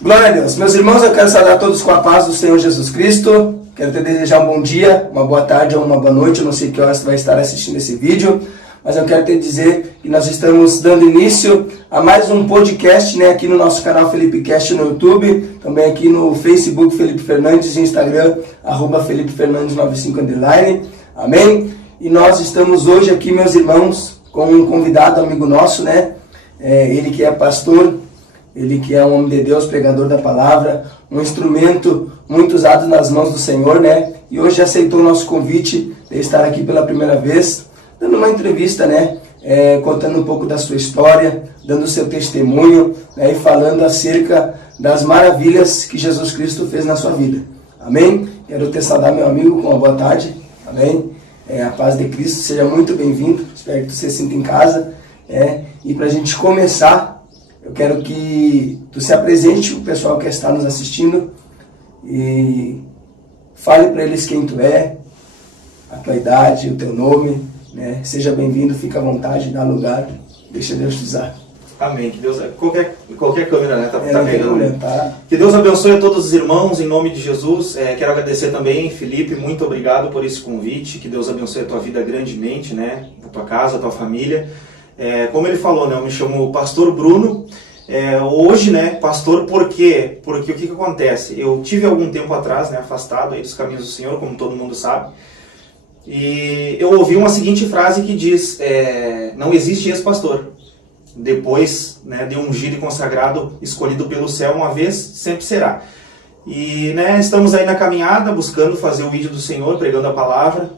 Glória a Deus. Meus irmãos, eu quero saudar todos com a paz do Senhor Jesus Cristo. Quero te desejar um bom dia, uma boa tarde ou uma boa noite. Eu não sei que horas você vai estar assistindo esse vídeo, mas eu quero te dizer que nós estamos dando início a mais um podcast, aqui no nosso canal Felipe Cast no YouTube, também aqui no Facebook Felipe Fernandes e Instagram, Felipe Fernandes 95_. Amém? E nós estamos hoje aqui, meus irmãos, com um convidado, amigo nosso, ele que é pastor, ele que é um homem de Deus, pregador da palavra, um instrumento muito usado nas mãos do Senhor, E hoje aceitou o nosso convite de estar aqui pela primeira vez, dando uma entrevista, contando um pouco da sua história, dando o seu testemunho, e falando acerca das maravilhas que Jesus Cristo fez na sua vida. Amém? Quero te saudar, meu amigo, com uma boa tarde. Amém? A paz de Cristo, seja muito bem-vindo. Espero que você se sinta em casa. E para a gente começar, eu quero que tu se apresente, o pessoal que está nos assistindo, e fale para eles quem tu é, a tua idade, o teu nome, Seja bem-vindo, fica à vontade, dá lugar, deixa Deus te usar. Amém. Que Deus, qualquer câmera, tá pegando. Tá. Que Deus abençoe a todos os irmãos, em nome de Jesus. Quero agradecer também, Felipe, muito obrigado por esse convite. Que Deus abençoe a tua vida grandemente, a tua casa, a tua família. Como ele falou, eu me chamo Pastor Bruno. Hoje, pastor, por quê? Porque o que acontece? Eu tive algum tempo atrás, afastado aí dos caminhos do Senhor, como todo mundo sabe. E eu ouvi uma seguinte frase que diz, não existe ex-pastor. Depois de ungido e consagrado, escolhido pelo céu uma vez, sempre será. E estamos aí na caminhada, buscando fazer o vídeo do Senhor, pregando a palavra.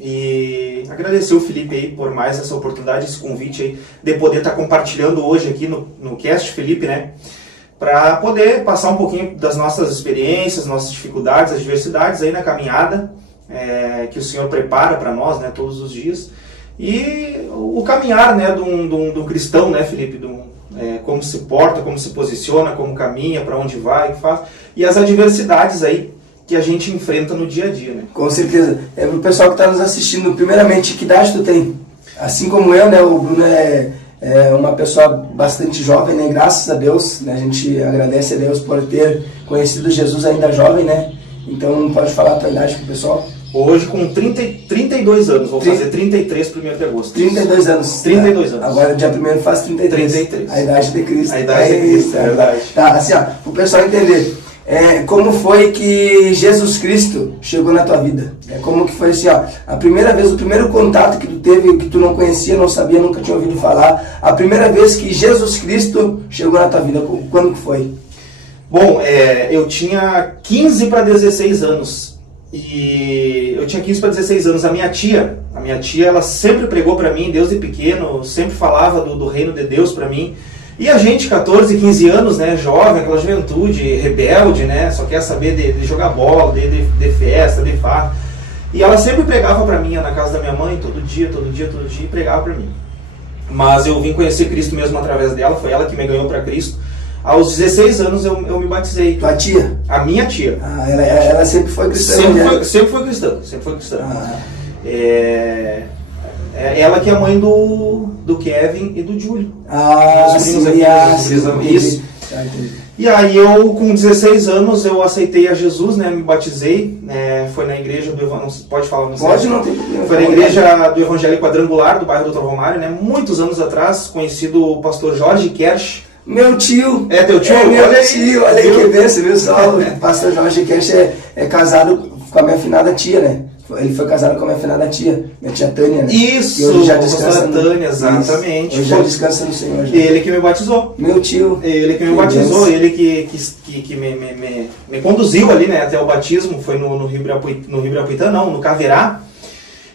E agradecer o Felipe aí por mais essa oportunidade, esse convite aí, de poder estar compartilhando hoje aqui no Cast, Felipe, para poder passar um pouquinho das nossas experiências, nossas dificuldades, as diversidades aí na caminhada, que o Senhor prepara para nós, todos os dias. E o caminhar, do cristão, Felipe, como se porta, como se posiciona, como caminha, para onde vai, o que faz, e as adversidades aí que a gente enfrenta no dia a dia, Com certeza. Para o pessoal que está nos assistindo, primeiramente, que idade tu tem? Assim como eu, o Bruno é uma pessoa bastante jovem, graças a Deus, a gente agradece a Deus por ter conhecido Jesus ainda jovem, Então, pode falar a tua idade para o pessoal? Hoje com 32 anos, vou fazer 33 1º de agosto. 32 anos. 32 anos. Agora, dia 1º faz 33. 33. A idade de Cristo. A idade de Cristo, é verdade. Tá, assim, para o pessoal entender, como foi que Jesus Cristo chegou na tua vida? Como que foi assim, a primeira vez, o primeiro contato que tu teve, que tu não conhecia, não sabia, nunca tinha ouvido falar, a primeira vez que Jesus Cristo chegou na tua vida, quando que foi? Bom, eu tinha 15 para 16 anos. E eu tinha 15 para 16 anos. A minha tia, ela sempre pregou para mim, desde pequeno, sempre falava do reino de Deus para mim. E a gente, 14, 15 anos, jovem, aquela juventude, rebelde, só quer saber de jogar bola, de festa, de farra. E ela sempre pregava para mim, na casa da minha mãe, todo dia, e pregava para mim. Mas eu vim conhecer Cristo mesmo através dela, foi ela que me ganhou para Cristo. Aos 16 anos eu me batizei. Tua tia? A minha tia. Ela sempre foi cristã? Sempre foi cristã. Ela que é a mãe do Kevin e do Júlio. Isso. E aí eu, com 16 anos, eu aceitei a Jesus, me batizei. Foi na igreja do Evangelho. Pode falar, não sei. Pode, não tem problema. Foi na igreja do Evangelho Quadrangular, do bairro do Dr. Romário, muitos anos atrás, conhecido o pastor Jorge Kersh. Meu tio. É teu tio? Meu tio, olha aí que benção, viu só? O pastor Jorge Kersh é casado com a minha afinada tia, Ele foi casado com a minha afinada tia, minha tia Tânia, Isso, e hoje já descansa a Tânia, exatamente. Hoje já descansa no Senhor. Já. Ele que me batizou. Meu tio. Ele que me batizou, benção. Ele que me conduziu ali, até o batismo, foi no Rio Ibirapuitã, no Caverá.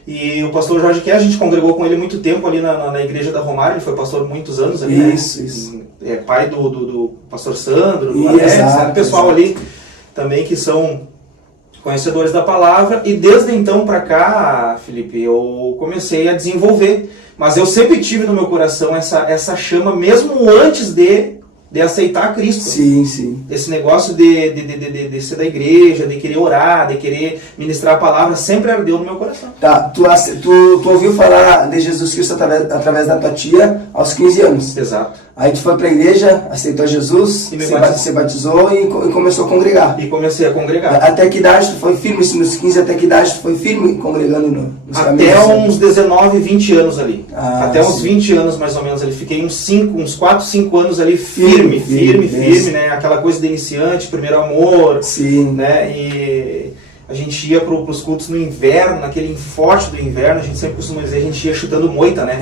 E o pastor Jorge Kerr, a gente congregou com ele muito tempo ali na igreja da Romário, ele foi pastor muitos anos ali, Isso. Pai do pastor Sandro, do Alex, pessoal ali também que são conhecedores da palavra. E desde então para cá, Felipe, eu comecei a desenvolver, mas eu sempre tive no meu coração essa chama, mesmo antes de aceitar Cristo. Sim. Esse negócio de ser da igreja, de querer orar, de querer ministrar a palavra, sempre ardeu no meu coração. Tá, tu ouviu falar de Jesus Cristo através da tua tia aos 15 anos. Exato. Aí tu foi pra igreja, aceitou Jesus, se batizou e começou a congregar. E comecei a congregar. Até que idade tu foi firme? Nos 15, até que idade tu foi firme congregando nos caminhos? Até uns 19, 20 anos ali. Ah, até uns 20 anos mais ou menos ali. Fiquei uns 4, 5 anos ali firme, né? Aquela coisa de iniciante, primeiro amor. Sim. Né? E a gente ia para os cultos no inverno, naquele forte do inverno, a gente sempre costuma dizer, a gente ia chutando moita, né?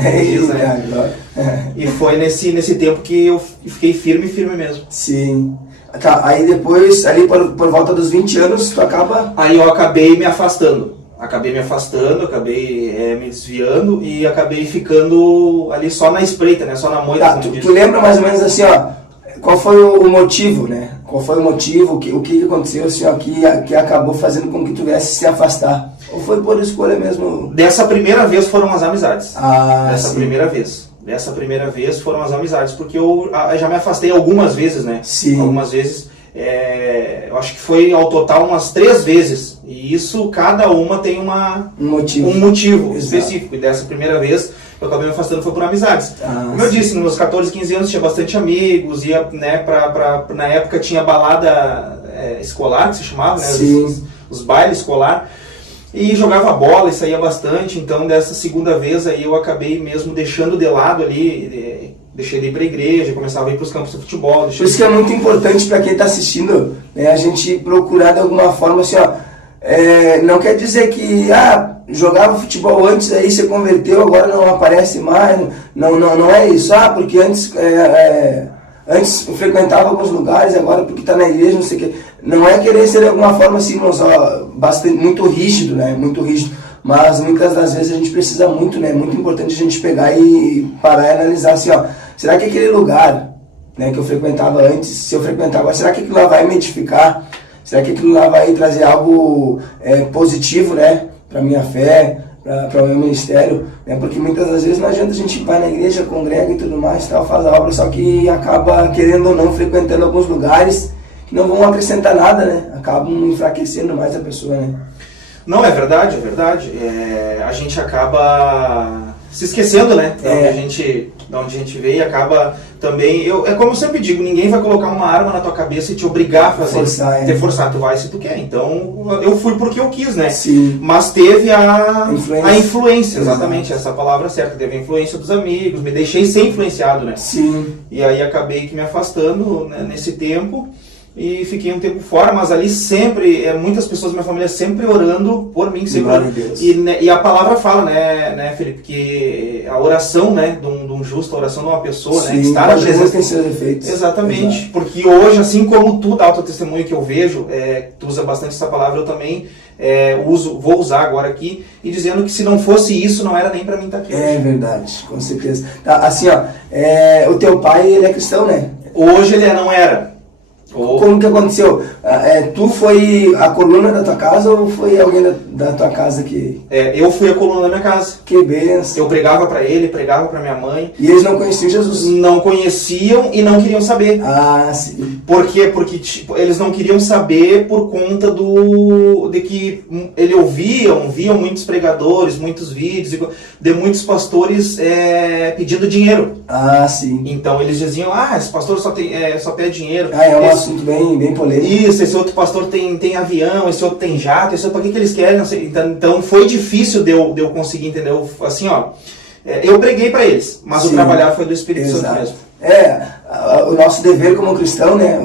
E foi nesse tempo que eu fiquei firme mesmo. Sim. Tá, aí depois, ali por volta dos 20 anos, tu acaba... Aí eu acabei me afastando, acabei me desviando e acabei ficando ali só na espreita, né? Só na moita. Tá, tu lembra mais ou menos assim, ó, qual foi o motivo, né? Qual foi o motivo, o que aconteceu assim, ó, que acabou fazendo com que tu viesse se afastar? Ou foi por escolha mesmo? Dessa primeira vez foram as amizades. Sim. Dessa primeira vez foram as amizades, porque eu já me afastei algumas vezes, né? Sim. Algumas vezes, eu acho que foi ao total umas 3 vezes. E isso, cada uma tem um motivo específico. E dessa primeira vez, eu acabei me afastando foi por amizades. Como eu disse, nos meus 14, 15 anos tinha bastante amigos, ia, né, na época tinha balada escolar, que se chamava, né? Os bailes escolar. E jogava bola e saía bastante, então dessa segunda vez aí eu acabei mesmo deixando de lado ali, deixei de ir para a igreja, começava a ir para os campos de futebol. Por isso que é muito importante para quem está assistindo, né, a gente procurar de alguma forma assim, ó, não quer dizer que jogava futebol antes, aí você converteu, agora não aparece mais, não é isso, porque antes frequentava alguns lugares, agora porque está na igreja, não sei o que. Não é querer ser de alguma forma assim, muito rígido, né? Muito rígido. Mas muitas das vezes a gente precisa muito, né? Muito importante a gente pegar e parar e analisar assim, ó. Será que aquele lugar, né, que eu frequentava antes, se eu frequentava, será que aquilo lá vai me edificar? Será que aquilo lá vai trazer algo positivo, né? Para minha fé, para o meu ministério, né? Porque muitas das vezes não adianta a gente ir na igreja, congrega e tudo mais, tal, faz a obra, só que acaba, querendo ou não, frequentando alguns lugares que não vão acrescentar nada, né? Acabam enfraquecendo mais a pessoa, né? Não, é verdade. A gente acaba se esquecendo, né? De onde a gente veio e acaba também... É como eu sempre digo, ninguém vai colocar uma arma na tua cabeça e te obrigar a fazer. Te forçar, tu vai se tu quer. Então, eu fui porque eu quis, né? Sim. Mas teve a influência, exatamente, Exato. essa palavra certa. Teve a influência dos amigos, me deixei ser influenciado, né? Sim. E aí acabei que me afastando, né, nesse tempo. E fiquei um tempo fora, mas ali sempre, muitas pessoas da minha família sempre orando por mim, sempre orando. E a palavra fala, né, Felipe, que a oração, né, de um justo, a oração de uma pessoa, sim, né, estar na presença. Tem seus efeitos. Exatamente, exato. Porque hoje, assim como tu dá o teu testemunho que eu vejo, tu usa bastante essa palavra, eu também vou usar agora aqui, e dizendo que se não fosse isso, não era nem pra mim estar aqui hoje. É verdade, com certeza. Tá, assim, ó, o teu pai, ele é cristão, né? Hoje ele não era. Como que aconteceu? Tu foi a coluna da tua casa ou foi alguém da tua casa que... Eu fui a coluna da minha casa. Que benção. Eu pregava para ele, pregava para minha mãe. E eles não conheciam Jesus? Não conheciam e não queriam saber. Sim. Por quê? Porque tipo, eles não queriam saber por conta de que ele viam muitos pregadores, muitos vídeos, de muitos pastores pedindo dinheiro. Sim. Então eles diziam, esse pastor só pede dinheiro. Um assunto bem polêmico. Isso, esse outro pastor tem avião, esse outro tem jato, esse outro, para que eles querem? Não sei. Então foi difícil de eu conseguir entender. Assim, eu preguei para eles, mas o trabalhar foi do Espírito Santo mesmo. O nosso dever como cristão, né?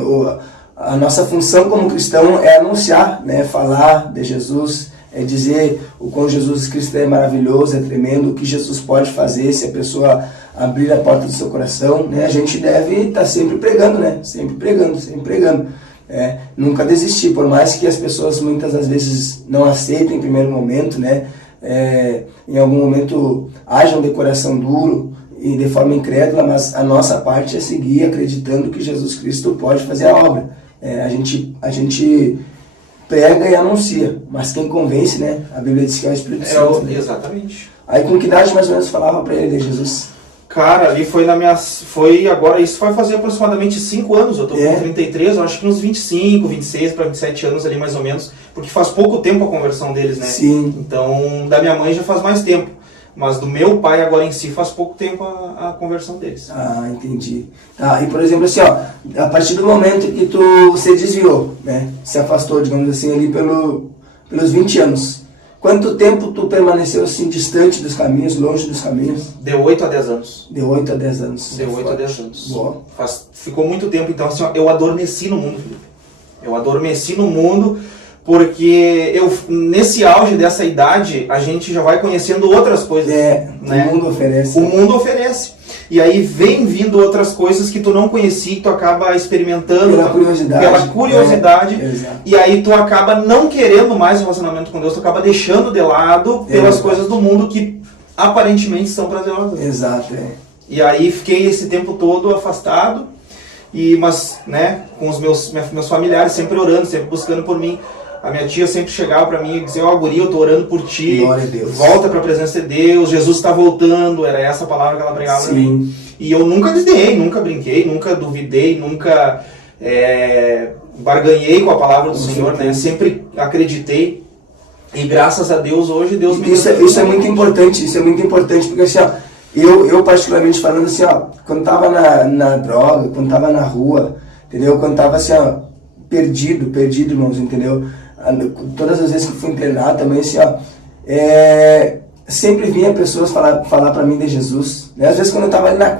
A nossa função como cristão é anunciar, né? Falar de Jesus, dizer o quão Jesus Cristo é maravilhoso, é tremendo, o que Jesus pode fazer se a pessoa abrir a porta do seu coração, né? A gente deve estar sempre pregando, né? Sempre pregando. Nunca desistir, por mais que as pessoas muitas das vezes não aceitem em primeiro momento, né? Em algum momento hajam de coração duro e de forma incrédula, mas a nossa parte é seguir acreditando que Jesus Cristo pode fazer a obra. A gente prega e anuncia, mas quem convence, né? A Bíblia diz que é o Espírito Santo. Né? Exatamente. Aí com que idade mais ou menos falava para ele de Jesus? Cara, ali agora, isso vai fazer aproximadamente 5 anos, eu tô com 33, eu acho que uns 25, 26 para 27 anos ali mais ou menos, porque faz pouco tempo a conversão deles, né? Sim. Então, da minha mãe já faz mais tempo. Mas do meu pai agora em si faz pouco tempo a conversão deles. Ah, entendi. Tá, e por exemplo assim, ó, a partir do momento que você desviou, né, se afastou, digamos assim, ali pelos 20 anos, quanto tempo tu permaneceu assim distante dos caminhos, longe dos caminhos? Deu 8 a 10 anos. Deu 8 a 10 anos. Deu 8 a 10 anos. Boa. Ficou muito tempo, então assim, ó, eu adormeci no mundo, Felipe. Eu adormeci no mundo porque nesse auge dessa idade, a gente já vai conhecendo outras coisas. Né? O mundo oferece. O mundo oferece. E aí vem vindo outras coisas que tu não conhecia, que tu acaba experimentando. Pela curiosidade. Pela curiosidade. Exato. E aí tu acaba não querendo mais relacionamento com Deus, tu acaba deixando de lado pelas coisas do mundo que aparentemente são prazerosas. Exato, E aí fiquei esse tempo todo afastado, mas né, com os meus familiares sempre orando, sempre buscando por mim. A minha tia sempre chegava para mim e dizia, guri, eu tô orando por ti, glória a Deus. Volta para a presença de Deus, Jesus está voltando, era essa a palavra que ela pregava para mim. E eu nunca desdenhei, nunca brinquei, nunca duvidei, nunca barganhei com a palavra do Senhor, né? Sempre acreditei. E graças a Deus, hoje, Deus me Isso é muito importante, porque assim, ó, eu particularmente falando assim, ó, quando tava na droga, quando tava na rua, entendeu? Quando tava assim, ó, perdido, irmãos, entendeu? Todas as vezes que fui internado também, assim, ó, sempre vinha pessoas falar pra mim de Jesus, né? Às vezes quando eu tava ali na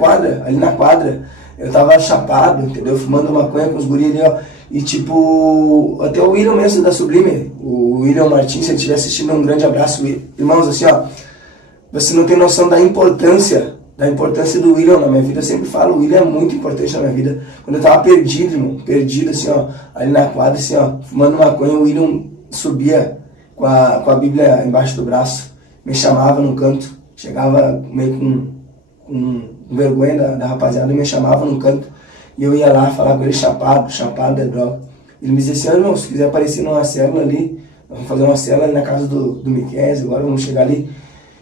quadra, eu tava chapado, entendeu? Fumando maconha com os guris ali, ó, e tipo, até o William mesmo da Sublime, o William Martins, se ele estiver assistindo, um grande abraço, irmãos, assim, ó, você não tem noção da importância do William na minha vida. Eu sempre falo, o William é muito importante na minha vida. Quando eu tava perdido, irmão, assim, ó, ali na quadra, assim, ó, fumando maconha, o William subia com a Bíblia embaixo do braço, me chamava num canto, chegava meio com vergonha da rapaziada, me chamava num canto, e eu ia lá falar com ele chapado de droga. Ele me dizia assim, irmão, se quiser aparecer numa célula ali, vamos fazer uma célula ali na casa do Miquel, agora vamos chegar ali.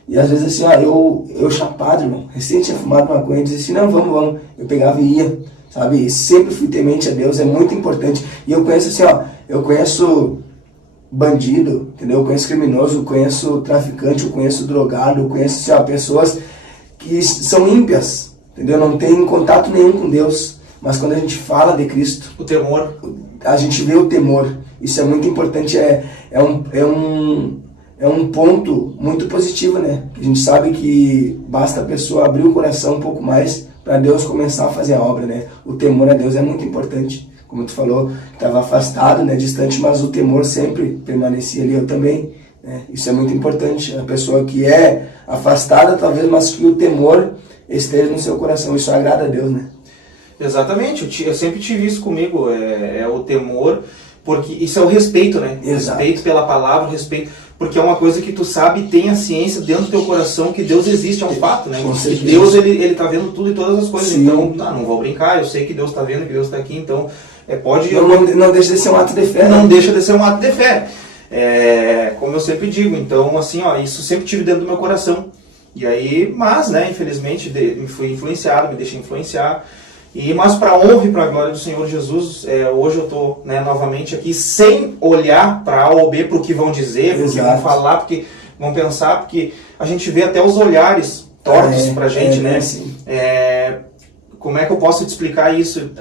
E às vezes assim, ó, eu chapado, irmão, recém tinha fumado maconha, dizia assim, não, vamos. Eu pegava e ia, sabe? E sempre fui temente a Deus, é muito importante. E eu conheço assim, ó, eu conheço bandido, entendeu? Eu conheço criminoso, eu conheço traficante, eu conheço drogado, eu conheço assim, ó, pessoas que são ímpias, entendeu? Não tem contato nenhum com Deus. Mas quando a gente fala de Cristo, o temor, a gente vê o temor. Isso é muito importante, é um ponto muito positivo, né? A gente sabe que basta a pessoa abrir o coração um pouco mais para Deus começar a fazer a obra, né? O temor a Deus é muito importante. Como tu falou, estava afastado, né, distante, mas o temor sempre permanecia ali, eu também, né? Isso é muito importante. A pessoa que é afastada, talvez, mas que o temor esteja no seu coração. Isso agrada a Deus, né? Exatamente, eu sempre tive isso comigo, o temor, porque isso é o respeito, né? Exato. Respeito pela palavra, respeito, porque é uma coisa que tu sabe e tem a ciência dentro do teu coração que Deus existe, é um fato, né? Que Deus, ele tá vendo tudo e todas as coisas. Sim. Então, não vou brincar, eu sei que Deus tá vendo, que Deus tá aqui, então pode... Não deixa de ser um ato de fé. Não deixa de ser um ato de fé, como eu sempre digo. Então, assim, ó, isso sempre tive dentro do meu coração. E aí, mas, né, infelizmente, me fui influenciado, me deixei influenciar. Mas para a honra e para a glória do Senhor Jesus, hoje eu estou, né, novamente aqui, sem olhar para A ou B, para o que vão dizer, para o que vão falar, porque vão pensar, porque a gente vê até os olhares tortos para a gente, né? Como é que eu posso te explicar isso?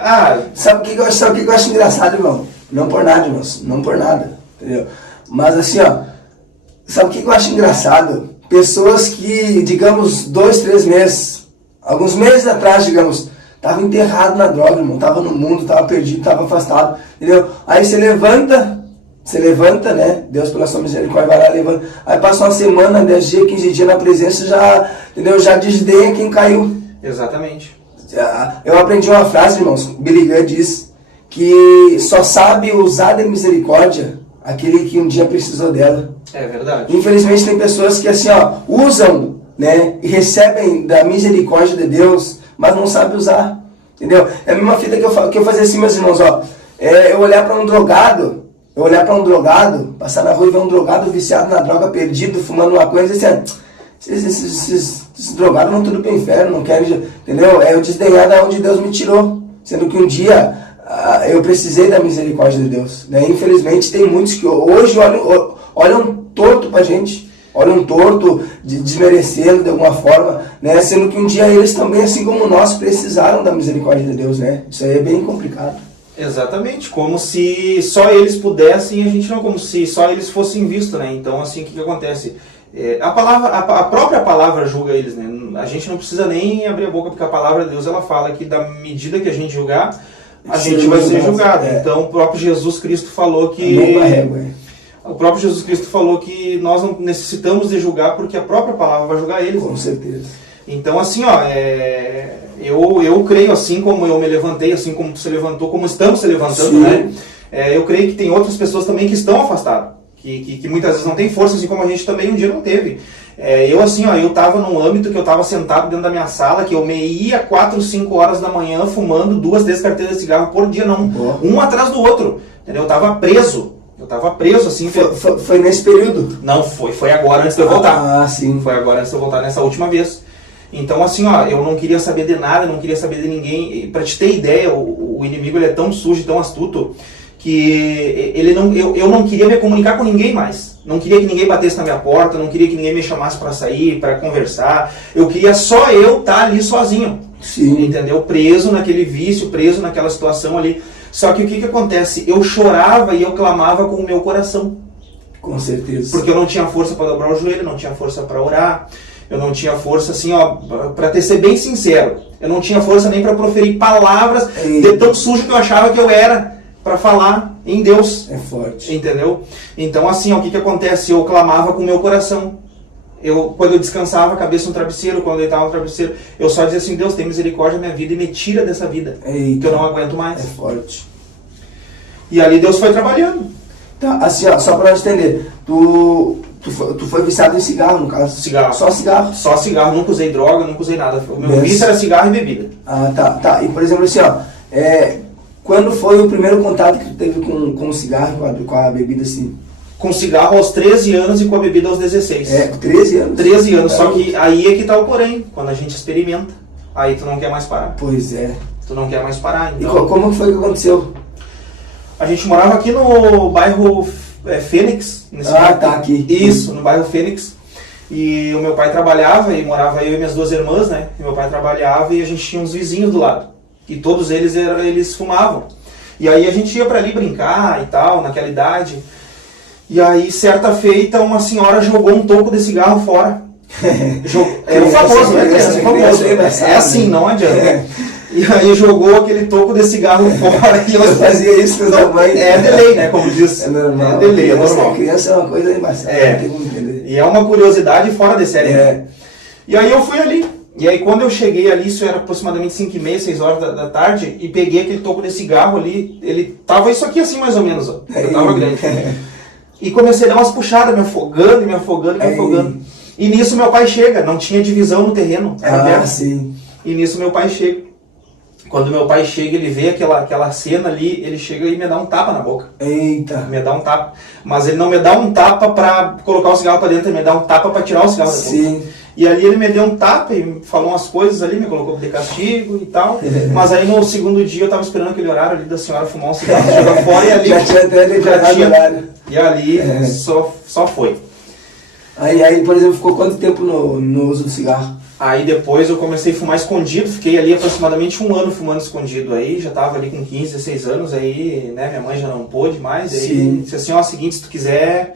Sabe o que eu acho engraçado, irmão? Não por nada, irmãos, não por nada, entendeu? Mas assim, ó, sabe o que eu acho engraçado? Pessoas que, digamos, 2, 3 meses, alguns meses atrás, digamos, estava enterrado na droga, irmão, estava no mundo, estava perdido, estava afastado, entendeu? Aí você levanta, né? Deus pela sua misericórdia vai lá, levanta. Aí passa uma semana, 10 dias, 15 dias na presença, já, entendeu? Já desdenha quem caiu. Exatamente. Eu aprendi uma frase, irmãos, Billy Graham diz que só sabe usar de misericórdia aquele que um dia precisou dela. É verdade. Infelizmente tem pessoas que assim, ó, usam, né? E recebem da misericórdia de Deus, mas não sabe usar, entendeu? É a mesma fita que eu fazia assim, meus irmãos, ó. Eu olhar para um drogado, passar na rua e ver um drogado viciado na droga, perdido, fumando uma coisa, e dizer assim, esses drogados vão tudo para o inferno, não querem, entendeu? É o desdenhar da onde Deus me tirou, sendo que um dia eu precisei da misericórdia de Deus, né? Infelizmente tem muitos que hoje olham torto pra gente. olham torto, desmerecendo de alguma forma, né? Sendo que um dia eles também, assim como nós, precisaram da misericórdia de Deus, né? Isso aí é bem complicado. Exatamente, como se só eles pudessem, a gente não, como se só eles fossem vistos, né? Então, assim, o que acontece? A própria palavra julga eles, né? A gente não precisa nem abrir a boca, porque a palavra de Deus, ela fala que da medida que a gente julgar, a gente vai ser julgado. Então, o próprio Jesus Cristo falou que... O próprio Jesus Cristo falou que nós não necessitamos de julgar, porque a própria palavra vai julgar eles. Com certeza. Então, assim, ó, eu creio, assim como eu me levantei, assim como tu se levantou, como estamos se levantando, sim, né? Eu creio que tem outras pessoas também que estão afastadas, que muitas vezes não tem força, assim como a gente também um dia não teve. Eu, assim, ó, eu estava num âmbito que eu estava sentado dentro da minha sala, que eu me ia 4, 5 horas da manhã fumando 2, 3 carteiras de cigarro por dia, não, um atrás do outro, entendeu? Eu estava preso. Eu estava preso, assim... Foi nesse período? Não, foi agora, antes de eu voltar. Ah, sim. Foi agora, antes de eu voltar, nessa última vez. Então, assim, ó, eu não queria saber de nada, não queria saber de ninguém. Pra te ter ideia, o inimigo, ele é tão sujo, tão astuto, que eu não queria me comunicar com ninguém mais. Não queria que ninguém batesse na minha porta, não queria que ninguém me chamasse para sair, para conversar. Eu queria só eu estar ali sozinho. Sim. Entendeu? Preso naquele vício, preso naquela situação ali. Só que o que acontece? Eu chorava e eu clamava com o meu coração. Com certeza. Porque eu não tinha força para dobrar o joelho, não tinha força para orar, eu não tinha força, assim, ó, para ser bem sincero, eu não tinha força nem para proferir palavras de tão sujo que eu achava que eu era para falar em Deus. É forte. Entendeu? Então, assim, ó, o que acontece? Eu clamava com o meu coração. Quando eu descansava a cabeça no travesseiro, quando eu deitava no travesseiro, eu só dizia assim: Deus, tem misericórdia da minha vida e me tira dessa vida, que eu não aguento mais. É forte. E ali Deus foi trabalhando. Tá, assim, ó, só pra nós entender, tu foi viciado em cigarro, no caso? Cigarro. Só cigarro? Só cigarro, nunca usei droga, nunca usei nada. O meu vício era cigarro e bebida. Ah, tá. E, por exemplo, assim, ó, quando foi o primeiro contato que tu teve com o cigarro, com a bebida, assim? Com cigarro aos 13 anos e com a bebida aos 16. Com 13 anos? 13 anos, só que aí é que tá o porém, quando a gente experimenta, aí tu não quer mais parar. Pois é. Tu não quer mais parar, então... E como foi que aconteceu? A gente morava aqui no bairro Fênix. Aqui. Isso, no bairro Fênix. E o meu pai trabalhava, e morava eu e minhas 2 irmãs, né? E meu pai trabalhava e a gente tinha uns vizinhos do lado. E todos eles fumavam. E aí a gente ia pra ali brincar e tal, naquela idade. E aí, certa feita, uma senhora jogou um toco de cigarro fora. Era famoso, né? É assim, não adianta. E aí jogou aquele toco de cigarro fora. E eu fazia isso com a mãe. É de lei, né? Como diz. É normal. É de lei, é normal. Criança é uma coisa embaçada. E é uma curiosidade fora de série. E aí eu fui ali. E aí quando eu cheguei ali, isso era aproximadamente 5h30, 6 horas da tarde, e peguei aquele toco de cigarro ali, ele tava isso aqui assim mais ou menos, ó. Eu tava grande. E comecei a dar umas puxadas, me afogando. E nisso meu pai chega, não tinha divisão no terreno, era aberto. Sim. E nisso meu pai chega. Quando meu pai chega, ele vê aquela cena ali, ele chega e me dá um tapa na boca. Eita. Me dá um tapa. Mas ele não me dá um tapa pra colocar o cigarro pra dentro, ele me dá um tapa pra tirar o cigarro da boca. Sim. E ali ele me deu um tapa e falou umas coisas ali, me colocou de castigo e tal. Mas aí no segundo dia eu tava esperando aquele horário ali da senhora fumar um cigarro, jogar fora e ali... já tinha até declarado o horário. E ali só foi. Aí, por exemplo, ficou quanto tempo no uso do cigarro? Aí depois eu comecei a fumar escondido, fiquei ali aproximadamente 1 ano fumando escondido aí, já tava ali com 15, 16 anos, aí, né, minha mãe já não pôde mais, aí disse assim, ó, seguinte, se tu quiser,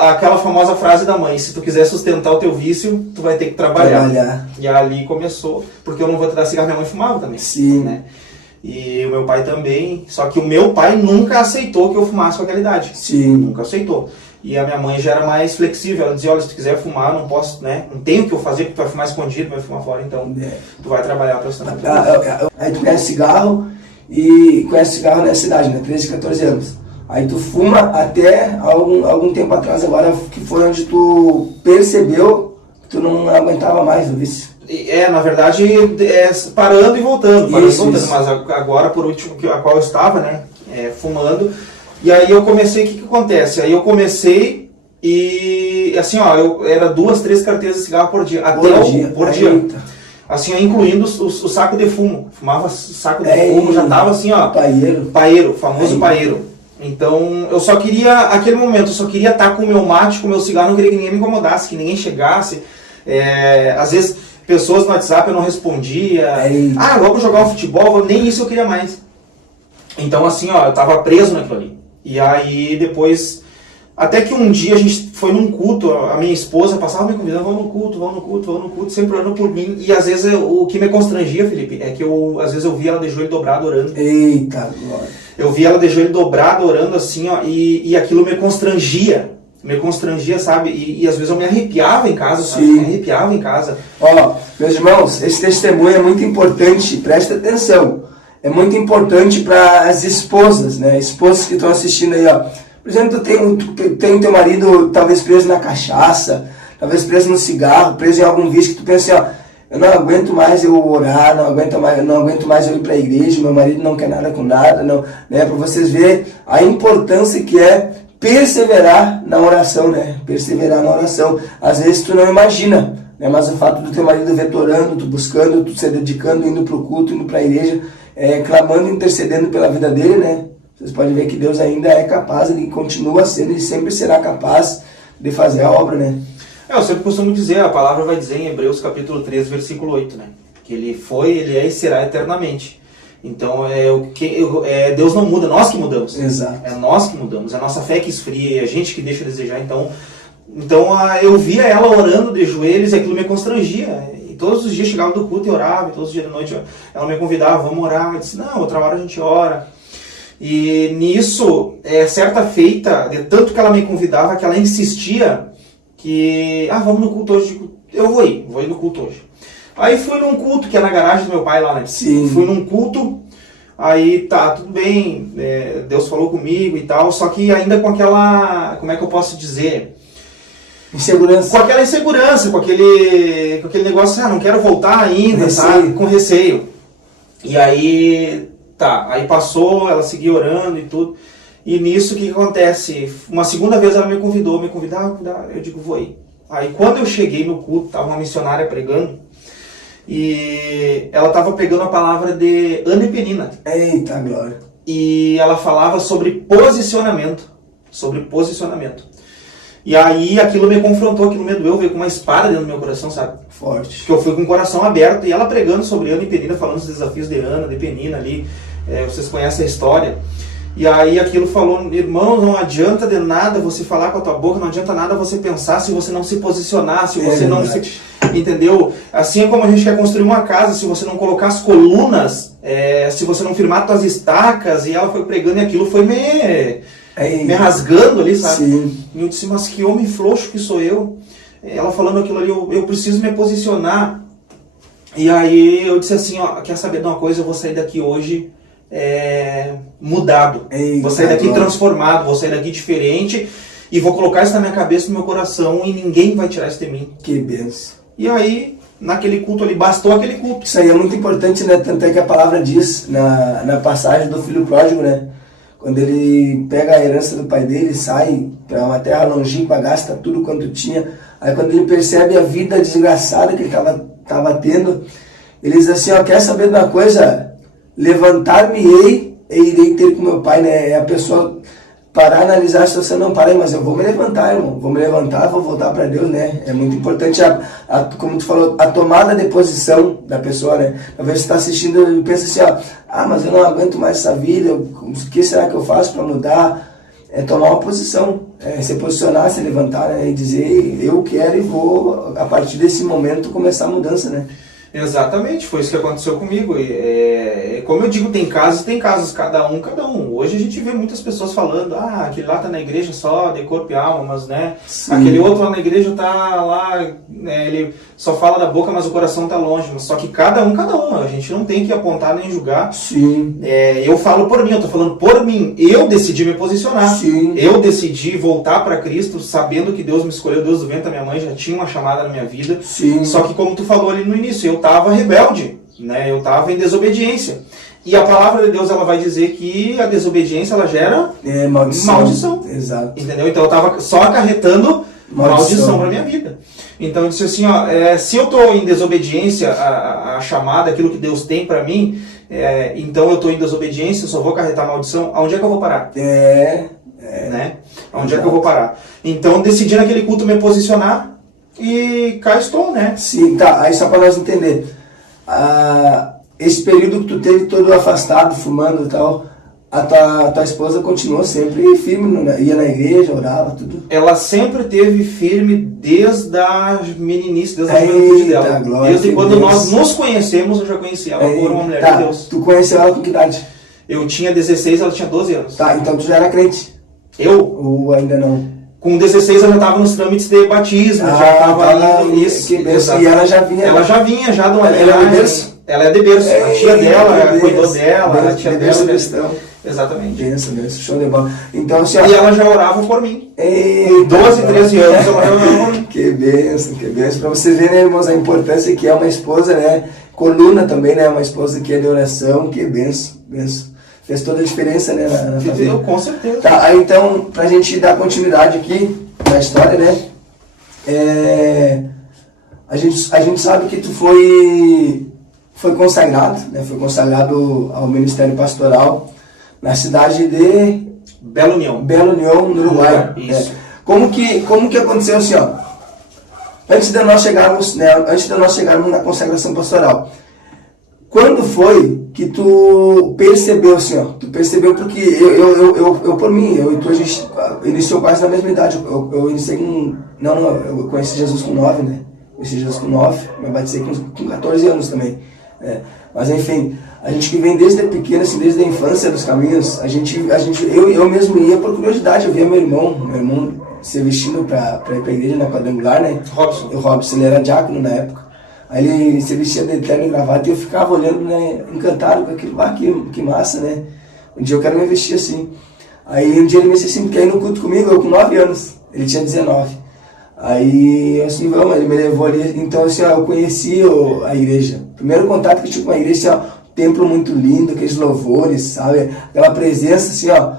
aquela famosa frase da mãe, se tu quiser sustentar o teu vício, tu vai ter que trabalhar. E ali começou, porque eu não vou te dar cigarro, minha mãe fumava também. Sim. Né? E o meu pai também, só que o meu pai nunca aceitou que eu fumasse com aquela idade. Sim. Nunca aceitou. E a minha mãe já era mais flexível, ela dizia, olha, se tu quiser fumar, não posso, né? Não tenho o que eu fazer, porque tu vai fumar escondido, vai fumar fora, então tu vai trabalhar pra sustentar. Aí tu conhece cigarro nessa idade, né? 13, 14 anos. Aí tu fuma até algum tempo atrás, agora que foi onde tu percebeu que tu não aguentava mais o vício. Na verdade, parando e voltando, Isso. Mas agora, por último, a qual eu estava, né? Fumando. E aí eu comecei, o que acontece? Aí eu comecei e, assim, ó, eu era 2, 3 carteiras de cigarro por dia. Por dia. Assim, ó, incluindo o saco de fumo. Fumava saco de fumo, já tava assim, ó. Paeiro. Paeiro, famoso paeiro. Então, eu só queria, aquele momento, eu só queria estar com o meu mate, com o meu cigarro, não queria que ninguém me incomodasse, que ninguém chegasse. Às vezes, pessoas no WhatsApp eu não respondia. Vamos jogar um futebol, nem isso eu queria mais. Então, assim, ó, eu tava preso naquilo ali. E aí, depois, até que um dia a gente foi num culto, a minha esposa passava me convidando, vamos no culto, sempre orando por mim. E às vezes, o que me constrangia, Felipe, é que às vezes eu via ela de joelho dobrado orando. Eita, glória. Eu via ela de joelho dobrado orando assim, ó, e aquilo me constrangia, sabe? E às vezes eu me arrepiava em casa, sabe? Me arrepiava em casa. Ó, meus irmãos, esse testemunho é muito importante, presta atenção. É muito importante para as esposas, né? Esposas que estão assistindo aí, ó. Por exemplo, tu tem teu marido talvez preso na cachaça, talvez preso no cigarro, preso em algum vício, que tu pensa assim, ó, eu não aguento mais eu orar, não aguento mais eu ir para a igreja, meu marido não quer nada com nada, não, né? Para vocês verem a importância que é perseverar na oração, né? Perseverar na oração. Às vezes tu não imagina, né? Mas o fato do teu marido ver tu orando, tu buscando, tu se dedicando, indo para o culto, indo para a igreja, clamando, intercedendo pela vida dele, né? Vocês podem ver que Deus ainda é capaz, Ele continua sendo e sempre será capaz de fazer a obra, né? Eu sempre costumo dizer, a palavra vai dizer em Hebreus capítulo 3, versículo 8, né? Que Ele foi, Ele é e será eternamente. Então, Deus não muda, nós que mudamos. Exato. É nós que mudamos, é a nossa fé que esfria, é a gente que deixa a desejar. Então eu via ela orando de joelhos e aquilo me constrangia. E todos os dias chegava do culto e orava, e todos os dias da noite ela me convidava, vamos orar. Eu disse, não, outra hora a gente ora. E nisso, certa feita, de tanto que ela me convidava, que ela insistia, que, vamos no culto hoje. Eu vou ir no culto hoje. Aí fui num culto, que é na garagem do meu pai lá, né? Sim. Fui num culto, aí tá, tudo bem, Deus falou comigo e tal, só que ainda com aquela, como é que eu posso dizer? Insegurança. Com aquela insegurança, com aquele negócio, não quero voltar ainda, sabe? Com receio. E aí, aí passou, ela seguiu orando e tudo. E nisso, o que acontece? Uma segunda vez ela me convidou, eu digo, vou ir. Aí quando eu cheguei no culto, estava uma missionária pregando, e ela estava pregando a palavra de Ana e Penina. Eita, glória. E ela falava sobre posicionamento. E aí aquilo me confrontou, aquilo me doeu, veio com uma espada dentro do meu coração, sabe? Forte. Que eu fui com o coração aberto, e ela pregando sobre Ana e Penina, falando dos desafios de Ana, de Penina ali. Vocês conhecem a história. E aí aquilo falou, irmão, não adianta de nada você falar com a tua boca, não adianta nada você pensar se você não se posicionar, se você não se... Entendeu? Assim é como a gente quer construir uma casa, se você não colocar as colunas, se você não firmar tuas estacas, e ela foi pregando e aquilo foi me rasgando ali, sabe? Sim. E eu disse, mas que homem frouxo que sou eu. Ela falando aquilo ali, eu preciso me posicionar. E aí eu disse assim, ó, quer saber de uma coisa, eu vou sair daqui hoje mudado. Vou sair daqui transformado, vou sair daqui diferente e vou colocar isso na minha cabeça, no meu coração, e ninguém vai tirar isso de mim. Que benção. E aí, naquele culto ali, bastou aquele culto. Isso aí é muito importante, né? Tanto é que a palavra diz na passagem do filho pródigo, né? Quando ele pega a herança do pai dele, sai para uma terra longínqua, gasta tudo quanto tinha. Aí quando ele percebe a vida desgraçada que ele estava tendo, ele diz assim, ó, quer saber de uma coisa? Levantar-me-ei e irei ter com meu pai, né? É a pessoa parar, analisar a situação, não, parei, mas eu vou me levantar, irmão. Vou me levantar, vou voltar para Deus, né? É muito importante, como tu falou, a tomada de posição da pessoa, né? Talvez você está assistindo e pensa assim, ó, mas eu não aguento mais essa vida, o que será que eu faço para mudar? É tomar uma posição, se posicionar, se levantar, né? E dizer, eu quero e vou, a partir desse momento, começar a mudança, né? Exatamente, foi isso que aconteceu comigo. Como eu digo, tem casos, cada um. Hoje a gente vê muitas pessoas falando, aquele lá tá na igreja só de corpo e alma, mas né, sim, aquele outro lá na igreja tá lá, ele só fala da boca, mas o coração tá longe. Mas só que cada um, a gente não tem que apontar nem julgar. Sim. Eu falo por mim, eu tô falando por mim. Eu decidi me posicionar. Sim. Eu decidi voltar para Cristo, sabendo que Deus me escolheu, Deus do vento, a minha mãe já tinha uma chamada na minha vida. Sim. Só que como tu falou ali no início, eu estava rebelde, né? Eu estava em desobediência. E a palavra de Deus, ela vai dizer que a desobediência, ela gera maldição. Exato. Entendeu? Então eu estava só acarretando maldição para minha vida. Então eu disse assim, se eu estou em desobediência à chamada, aquilo que Deus tem para mim, então eu estou em desobediência, eu só vou acarretar maldição, aonde é que eu vou parar? Né? Aonde é que eu vou parar? Então decidi naquele culto me posicionar e cá estou, né? Sim, tá, aí só para nós entender, esse período que tu teve todo afastado, fumando e tal, a tua esposa continuou sempre firme, ia na igreja, orava, tudo? Ela sempre teve firme desde a meninice, desde a juventude dela. Glória, desde quando Deus. Nós nos conhecemos, eu já conheci ela por uma mulher de Deus. Tu conheceu ela com que idade? Eu tinha 16, ela tinha 12 anos. Tá, então tu já era crente? Eu? Ou ainda não? Com 16 eu já estava nos trâmites de batismo, já estava nisso. E ela já vinha? Ela já vinha, já de uma Ela é de berço? Ela é de berço. A tia dela cuidou dela, a tia berço dela. cristão. Exatamente. Benção, show de bola. Então, assim, e ela já orava por mim. Em 12, 13 anos ela já orava por mim. Que benção. Pra você ver, né, irmãos, a importância que é uma esposa, né? Coluna também, né? Uma esposa que é de oração. Que benção. Fez toda a diferença, né? Na família. Com certeza. Tá, aí então, pra gente dar continuidade aqui na história, né? A gente sabe que tu foi consagrado, né? Foi consagrado ao ministério pastoral na cidade de Belo União, no Uruguai. Isso. Como que aconteceu assim, ó? Antes de nós chegarmos na consagração pastoral, quando foi que tu percebeu assim, ó? Tu percebeu porque eu por mim, eu e tu, a gente iniciou quase na mesma idade. Eu iniciei eu conheci Jesus com 9, né? Conheci Jesus com 9, me batizei com 14 anos também. Mas enfim, a gente que vem desde pequeno, assim, desde a infância dos caminhos, eu mesmo ia por curiosidade. Eu via meu irmão se vestindo para ir pra igreja na quadrangular, né? O Robson, ele era diácono na época. Aí ele se vestia de terno e gravata e eu ficava olhando, né, encantado com aquilo, que massa, né? Um dia eu quero me vestir assim. Aí um dia ele me disse assim, quer ir no culto comigo? Eu com 9 anos, ele tinha 19. Aí assim, vamos, ele me levou ali. Então assim, ó, eu conheci a igreja. Primeiro contato que eu tive com a igreja, assim, ó, templo muito lindo, aqueles louvores, sabe? Aquela presença assim, ó.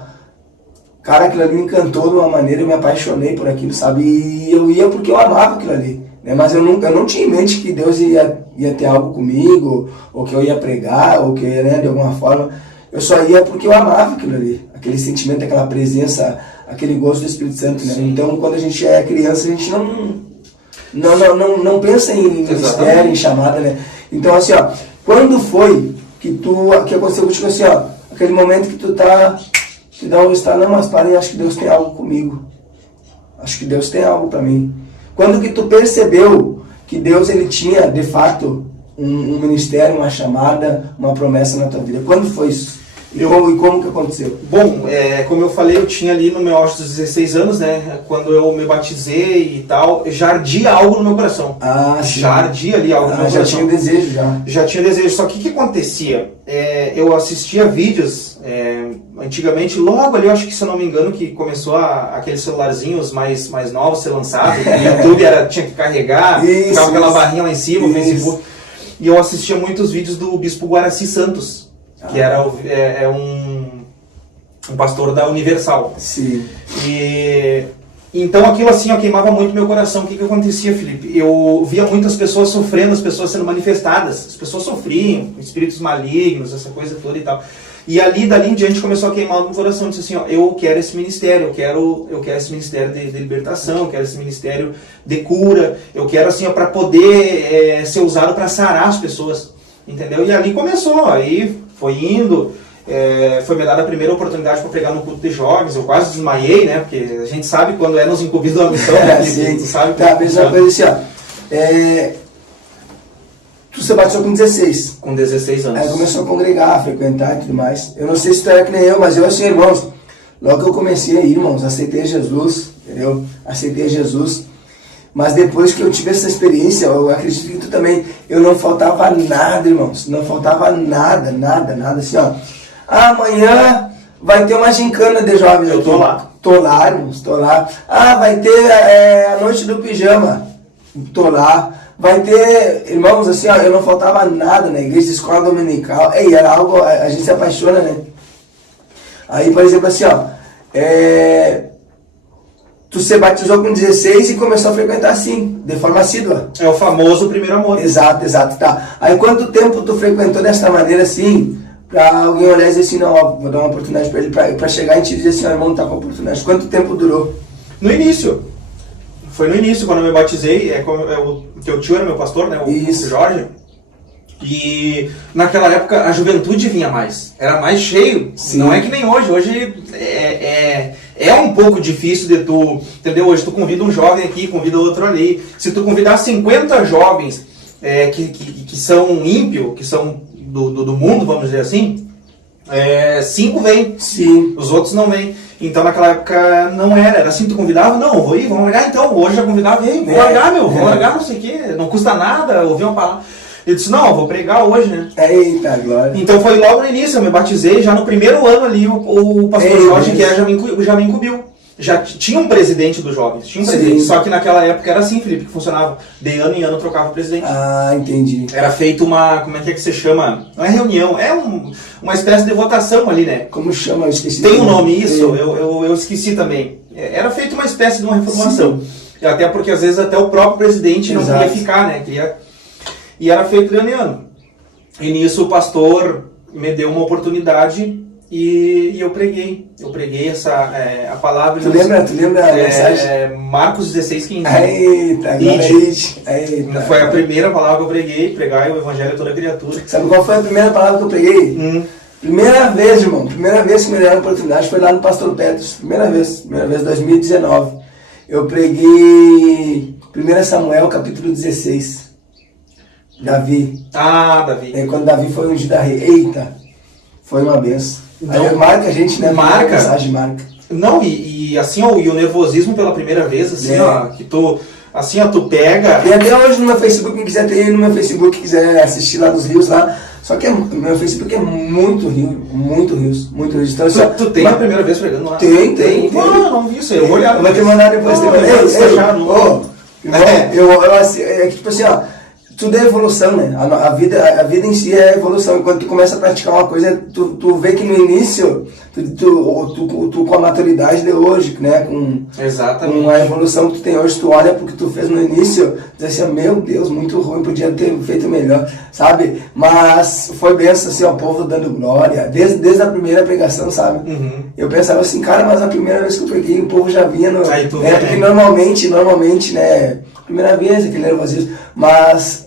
Cara, aquilo ali me encantou de uma maneira, eu me apaixonei por aquilo, sabe? E eu ia porque eu amava aquilo ali, né? Mas eu não tinha em mente que Deus ia ter algo comigo, ou que eu ia pregar, ou que, né, de alguma forma. Eu só ia porque eu amava aquilo ali, aquele sentimento, aquela presença, aquele gosto do Espírito Santo, né? Então, quando a gente é criança, a gente não pensa em ministério, em chamada, né? Então, assim, ó, quando foi que aconteceu contigo, assim, ó, aquele momento que tu te dá um estado, não, mas parem, acho que Deus tem algo comigo, acho que Deus tem algo para mim. Quando que tu percebeu que Deus, ele tinha, de fato, um ministério, uma chamada, uma promessa na tua vida? Quando foi isso? E como que aconteceu? Bom, como eu falei, eu tinha ali no meu auge dos 16 anos, né? Quando eu me batizei e tal, já ardia algo no meu coração. Sim. Já ardia ali algo no meu coração. Já tinha desejo, já. Já tinha desejo. Só que o que acontecia? Eu assistia vídeos, antigamente, logo ali, eu acho que, se eu não me engano, que começou aqueles celularzinhos mais novos ser lançados. O YouTube tinha que carregar, ficava aquela barrinha lá em cima, o Facebook. E eu assistia muitos vídeos do Bispo Guaraci Santos, que era um pastor da Universal. Sim. E então aquilo assim, queimava muito meu coração. O que acontecia, Felipe? Eu via muitas pessoas sofrendo, as pessoas sendo manifestadas. As pessoas sofriam, espíritos malignos, essa coisa toda e tal. E dali em diante começou a queimar no coração. Eu disse assim, eu quero esse ministério, eu quero esse ministério de libertação, eu quero esse ministério de cura, eu quero assim, para poder ser usado para sarar as pessoas. Entendeu? E ali começou, aí foi indo, foi me dada a primeira oportunidade para pregar no culto de jovens. Eu quase desmaiei, né? Porque a gente sabe quando nos incumbido da missão, né? Tu sabe. Tá, pessoal, assim, ó, tu se batizou com 16. Com 16 anos. Aí começou a congregar, a frequentar e tudo mais. Eu não sei se tu era que nem eu, mas eu assim, irmãos, logo que eu comecei aí, irmãos, aceitei Jesus, entendeu? Aceitei Jesus. Mas depois que eu tive essa experiência, eu acredito que tu também, eu não faltava nada, irmãos. Não faltava nada, assim, ó. Amanhã vai ter uma gincana de jovens aqui. Eu tô lá. Tô lá, irmãos, tô lá. Vai ter a noite do pijama. Tô lá. Vai ter, irmãos, assim, ó, eu não faltava nada na igreja, escola dominical. Era algo, a gente se apaixona, né? Aí, por exemplo, assim, ó, tu se batizou com 16 e começou a frequentar assim, de forma assídua. É o famoso primeiro amor. Exato, tá. Aí quanto tempo tu frequentou dessa maneira assim, pra alguém olhar e dizer assim, não, ó, vou dar uma oportunidade pra ele, pra chegar em ti e dizer assim, ó, irmão, tá com a oportunidade. Quanto tempo durou? No início. Foi no início, quando eu me batizei, o teu tio era meu pastor, né, o Jorge. E naquela época a juventude vinha mais, era mais cheio. Sim. Não é que nem hoje. Hoje é um pouco difícil de tu, entendeu? Hoje tu convida um jovem aqui, convida outro ali. Se tu convidar 50 jovens que são ímpios, que são do mundo, vamos dizer assim, 5 vêm. Sim. Os outros não vêm. Então naquela época não era assim, tu convidava, não, eu vou ir, vamos largar então. Hoje já convidava, vou largar, vou largar, não sei o que, não custa nada, ouvir uma palavra. Ele disse, não, eu vou pregar hoje, né? Eita, glória. Então foi logo no início, eu me batizei, já no primeiro ano ali, o pastor Jorge já me incumbiu. Já tinha um presidente dos jovens, tinha um presidente. Só que naquela época era assim, Felipe, que funcionava. De ano em ano trocava o presidente. Ah, entendi. Era feito uma, como é que se chama? Não é reunião, é uma espécie de votação ali, né? Como chama? Eu esqueci. Tem um nome isso, eu esqueci também. Era feito uma espécie de uma reformulação. Sim. Até porque às vezes até o próprio presidente não queria ficar, né? E era feito de ano em ano. E nisso o pastor me deu uma oportunidade e eu preguei. Eu preguei a palavra. Tu lembra a mensagem? Marcos 16:15. Eita. Foi a primeira palavra que eu preguei, pregar o evangelho a toda criatura. Sabe qual foi a primeira palavra que eu preguei? Primeira vez, irmão. Primeira vez que me deram a oportunidade foi lá no Pastor Petros. Primeira vez, 2019. Eu preguei 1 Samuel, capítulo 16. Davi. Ah, Davi. Quando Davi foi ungido a rei. Eita, foi uma benção. Então, aí marca a gente, né? Marca. A mensagem marca. Não, e assim, ó, e o nervosismo pela primeira vez, assim, ó, que tu, assim, ó, tu pega... E até hoje no meu Facebook, quem quiser ter no meu Facebook, quiser assistir lá dos rios lá, só que meu Facebook é muito rios. Então, tu tem a primeira vez pregando lá? Tem. Não vi isso aí, eu vou olhar. Eu vou te mandar depois. Tipo assim, ó, tudo é evolução, né? A vida em si é evolução. E quando tu começa a praticar uma coisa, tu vê que no início, tu com a maturidade de hoje, né? Exatamente. Com a evolução que tu tem hoje, tu olha pro que tu fez no início, tu diz assim, meu Deus, muito ruim, podia ter feito melhor, sabe? Mas foi benção, assim, o povo dando glória, desde a primeira pregação, sabe? Eu pensava assim, cara, mas a primeira vez que eu preguei, o povo já vinha no... Porque normalmente, né? Primeira vez, aquele nervosismo, mas...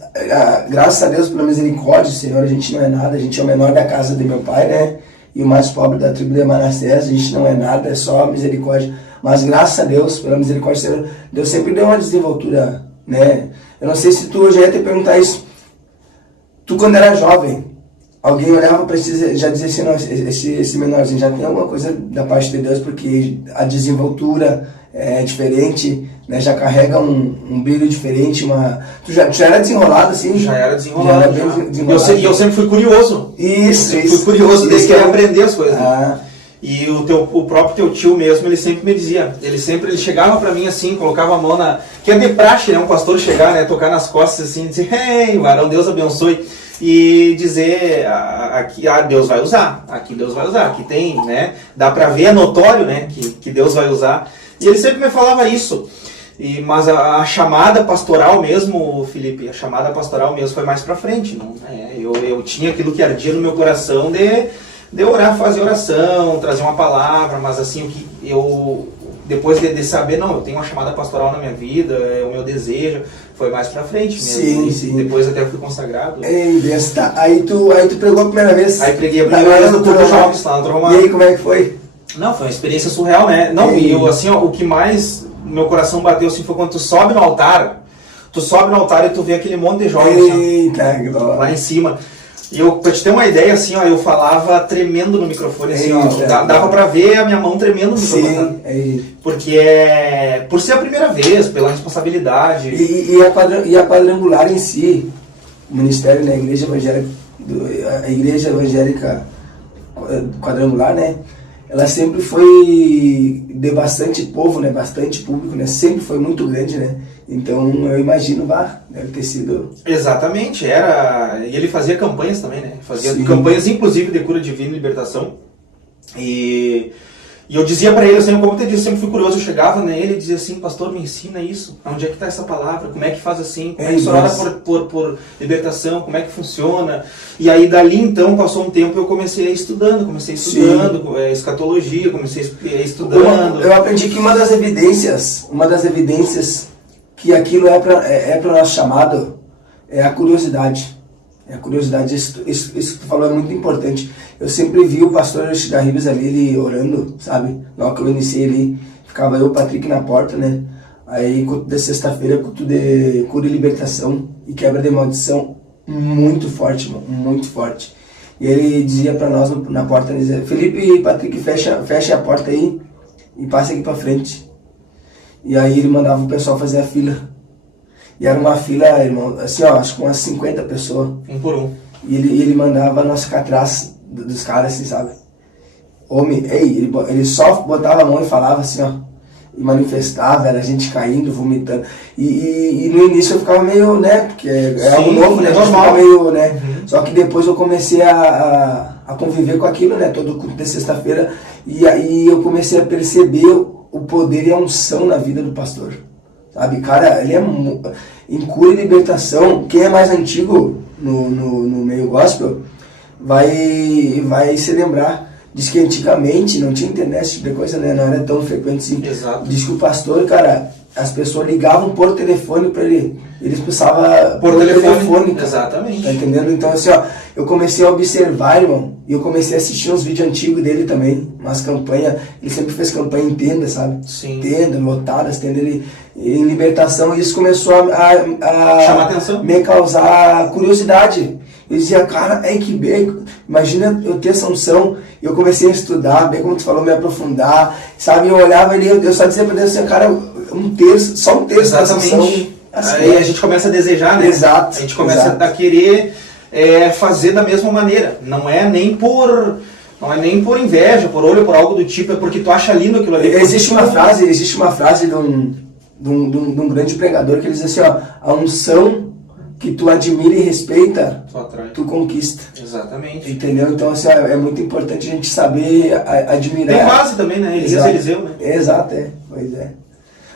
graças a Deus, pela misericórdia do Senhor, a gente não é nada, a gente é o menor da casa de meu pai, né? E o mais pobre da tribo de Manassés, a gente não é nada, é só misericórdia. Mas graças a Deus, pela misericórdia do Senhor, Deus sempre deu uma desenvoltura, né? Eu não sei se tu já ia te perguntar isso. Tu, quando era jovem, alguém olhava para ti e já dizia assim, não, esse menorzinho já tem alguma coisa da parte de Deus, porque a desenvoltura é diferente, né? Já carrega um brilho diferente, Tu já era desenrolado assim? Já era desenrolado. Desenrolado. E eu sempre fui curioso. Isso. Fui curioso desde que aprender as coisas. Ah. E o próprio teu tio mesmo, ele sempre me dizia, ele chegava pra mim assim, colocava a mão que é de praxe, né, um pastor chegar, né, tocar nas costas assim, dizer, ei, varão, Deus abençoe, e dizer, aqui Deus vai usar, aqui Deus vai usar, aqui tem, né, dá pra ver, é notório, né, que Deus vai usar, e ele sempre me falava isso. Mas a chamada pastoral mesmo, Felipe, a chamada pastoral mesmo foi mais pra frente, não? Eu tinha aquilo que ardia no meu coração de orar, fazer oração, trazer uma palavra, mas assim, depois de saber, não, eu tenho uma chamada pastoral na minha vida, é o meu desejo, foi mais pra frente mesmo. Sim. Depois até fui consagrado. Aí tu pregou a primeira vez? Aí preguei a primeira vez no Culto Jovens, lá no Tromar. E aí, como é que foi? Não, foi uma experiência surreal, né? Não, e eu, assim, ó, o que mais meu coração bateu, assim, foi quando tu sobe no altar e tu vê aquele monte de jovens, assim, lá em cima. E pra te ter uma ideia, assim, ó, eu falava tremendo no microfone, assim, ó, dava pra ver a minha mão tremendo no microfone. Porque por ser a primeira vez, pela responsabilidade. E a quadrangular em si, o ministério, né, a igreja evangélica quadrangular, né, ela sempre foi de bastante povo, né, bastante público, né, sempre foi muito grande, né. Então eu imagino, deve ter sido... Exatamente, e ele fazia campanhas também, né? Fazia campanhas inclusive de cura divina e libertação. E E eu dizia para ele, assim, como eu te disse, eu sempre fui curioso, eu chegava nele e dizia assim, pastor, me ensina isso, onde é que está essa palavra, como é que faz assim, como é que o senhor ora por libertação, como é que funciona. E aí dali então, passou um tempo, eu comecei estudando escatologia, comecei estudando. Eu aprendi que uma das evidências que aquilo é para o nosso chamado é a curiosidade. É a curiosidade, isso que tu falou é muito importante. Eu sempre vi o pastor Garribas ali, ele orando, sabe? Logo que eu iniciei ali, ficava eu e o Patrick na porta, né? Aí, culto de sexta-feira, culto de cura e libertação e quebra de maldição muito forte, mano, muito forte. E ele dizia pra nós na porta, ele dizia, Felipe e Patrick, fecha a porta aí e passe aqui pra frente. E aí ele mandava o pessoal fazer a fila. E era uma fila, irmão, assim, ó, acho que umas 50 pessoas. Um por um. E ele mandava nós ficar atrás dos caras, assim, sabe? Homem, ele só botava a mão e falava assim, ó. E manifestava, era a gente caindo, vomitando. E no início eu ficava meio, né? Porque é algo novo, né? Normal. Meio, né? Uhum. Só que depois eu comecei a conviver com aquilo, né? Todo culto de sexta-feira. E aí eu comecei a perceber o poder e a unção na vida do pastor. Sabe, cara, ele é em cura e libertação. Quem é mais antigo no meio gospel vai se lembrar. Diz que antigamente não tinha internet, esse tipo de coisa, né? Não era tão frequente assim. Exato. Diz que o pastor, cara, as pessoas ligavam por telefone pra ele. Ele expulsava por telefone. Cara. Exatamente. Tá entendendo? Então, assim, ó, eu comecei a observar, irmão, e eu comecei a assistir uns vídeos antigos dele também, umas campanhas. Ele sempre fez campanha em tenda, sabe? Sim. Tenda, lotadas, tenda em libertação, e isso começou a chamar atenção, me causar curiosidade. Eu dizia, cara, que bem, imagina eu ter essa unção. Eu comecei a estudar, bem como tu falou, me aprofundar, sabe? Eu olhava ali, eu só dizia pra Deus assim, cara, só um texto dessa unção. Assim, aí a gente começa a desejar, né? Exato. A gente começa a querer fazer da mesma maneira. Não é nem por inveja, por olho, por algo do tipo, é porque tu acha lindo aquilo ali. Existe uma frase de um grande pregador que ele diz assim, ó, a unção que tu admira e respeita, tu conquista. Exatamente. Entendeu? Então, assim, é muito importante a gente saber admirar. Tem base também, né? Eliseu, né? Exato, pois é.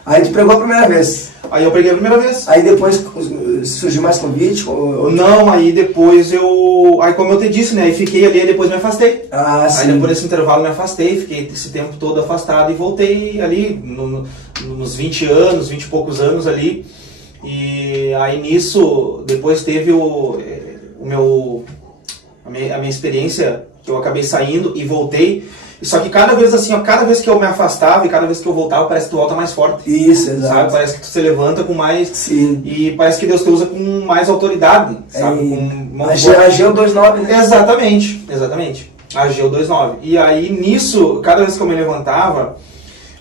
Aí tu pregou a primeira vez. Aí eu preguei a primeira vez. Aí depois surgiu mais convite? Não, aí depois Aí como eu te disse, né? Aí fiquei ali, aí depois me afastei. Ah, sim. Aí depois desse intervalo me afastei, fiquei esse tempo todo afastado e voltei ali nos 20 anos, 20 e poucos anos ali. E aí nisso, depois teve a minha experiência, que eu acabei saindo e voltei. Só que cada vez assim, cada vez que eu me afastava e cada vez que eu voltava, parece que tu volta mais forte. Isso, exato. Sabe? Parece que tu se levanta com mais... Sim. E parece que Deus te usa com mais autoridade, sabe? Ageu 2.9, né? Exatamente. Ageu 2.9. E aí nisso, cada vez que eu me levantava,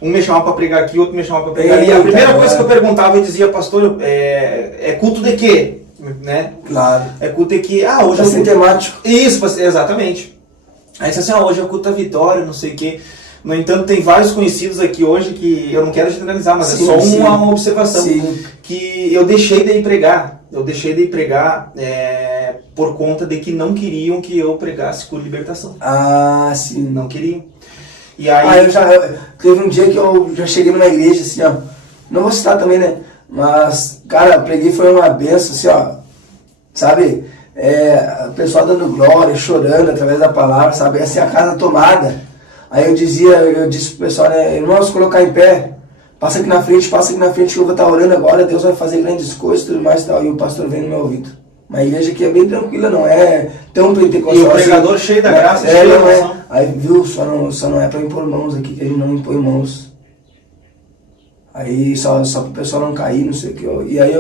um me chamava para pregar aqui, outro me chamava para pregar ali. A primeira coisa que eu perguntava, eu dizia, pastor, é culto de quê? Né? Claro. É culto de quê? Hoje é temático. Isso, exatamente. Aí disse assim, hoje é o culto da vitória, não sei o quê. No entanto, tem vários conhecidos aqui hoje que eu não quero generalizar, mas sim, é só uma observação. Sim. Que eu deixei de ir pregar. Por conta de que não queriam que eu pregasse cura e libertação. Ah, sim. Não queriam. E aí... teve um dia que eu já cheguei numa igreja, assim, ó. Não vou citar também, né? Mas, cara, preguei, foi uma benção, assim, ó. Sabe? O pessoal dando glória, chorando através da palavra, sabe? Essa é a casa tomada. Aí eu disse pro pessoal, né? Irmãos, colocar em pé. Passa aqui na frente que eu vou estar orando agora. Deus vai fazer grandes coisas e tudo mais e tal. E o pastor vem no meu ouvido. Uma igreja que é bem tranquila, não é tão pentecostal. E o pregador assim, cheio da graça, cheio da emoção. Aí, viu, só não é para impor mãos aqui, que a gente não impõe mãos. Aí, só pro pessoal não cair, não sei o que. E aí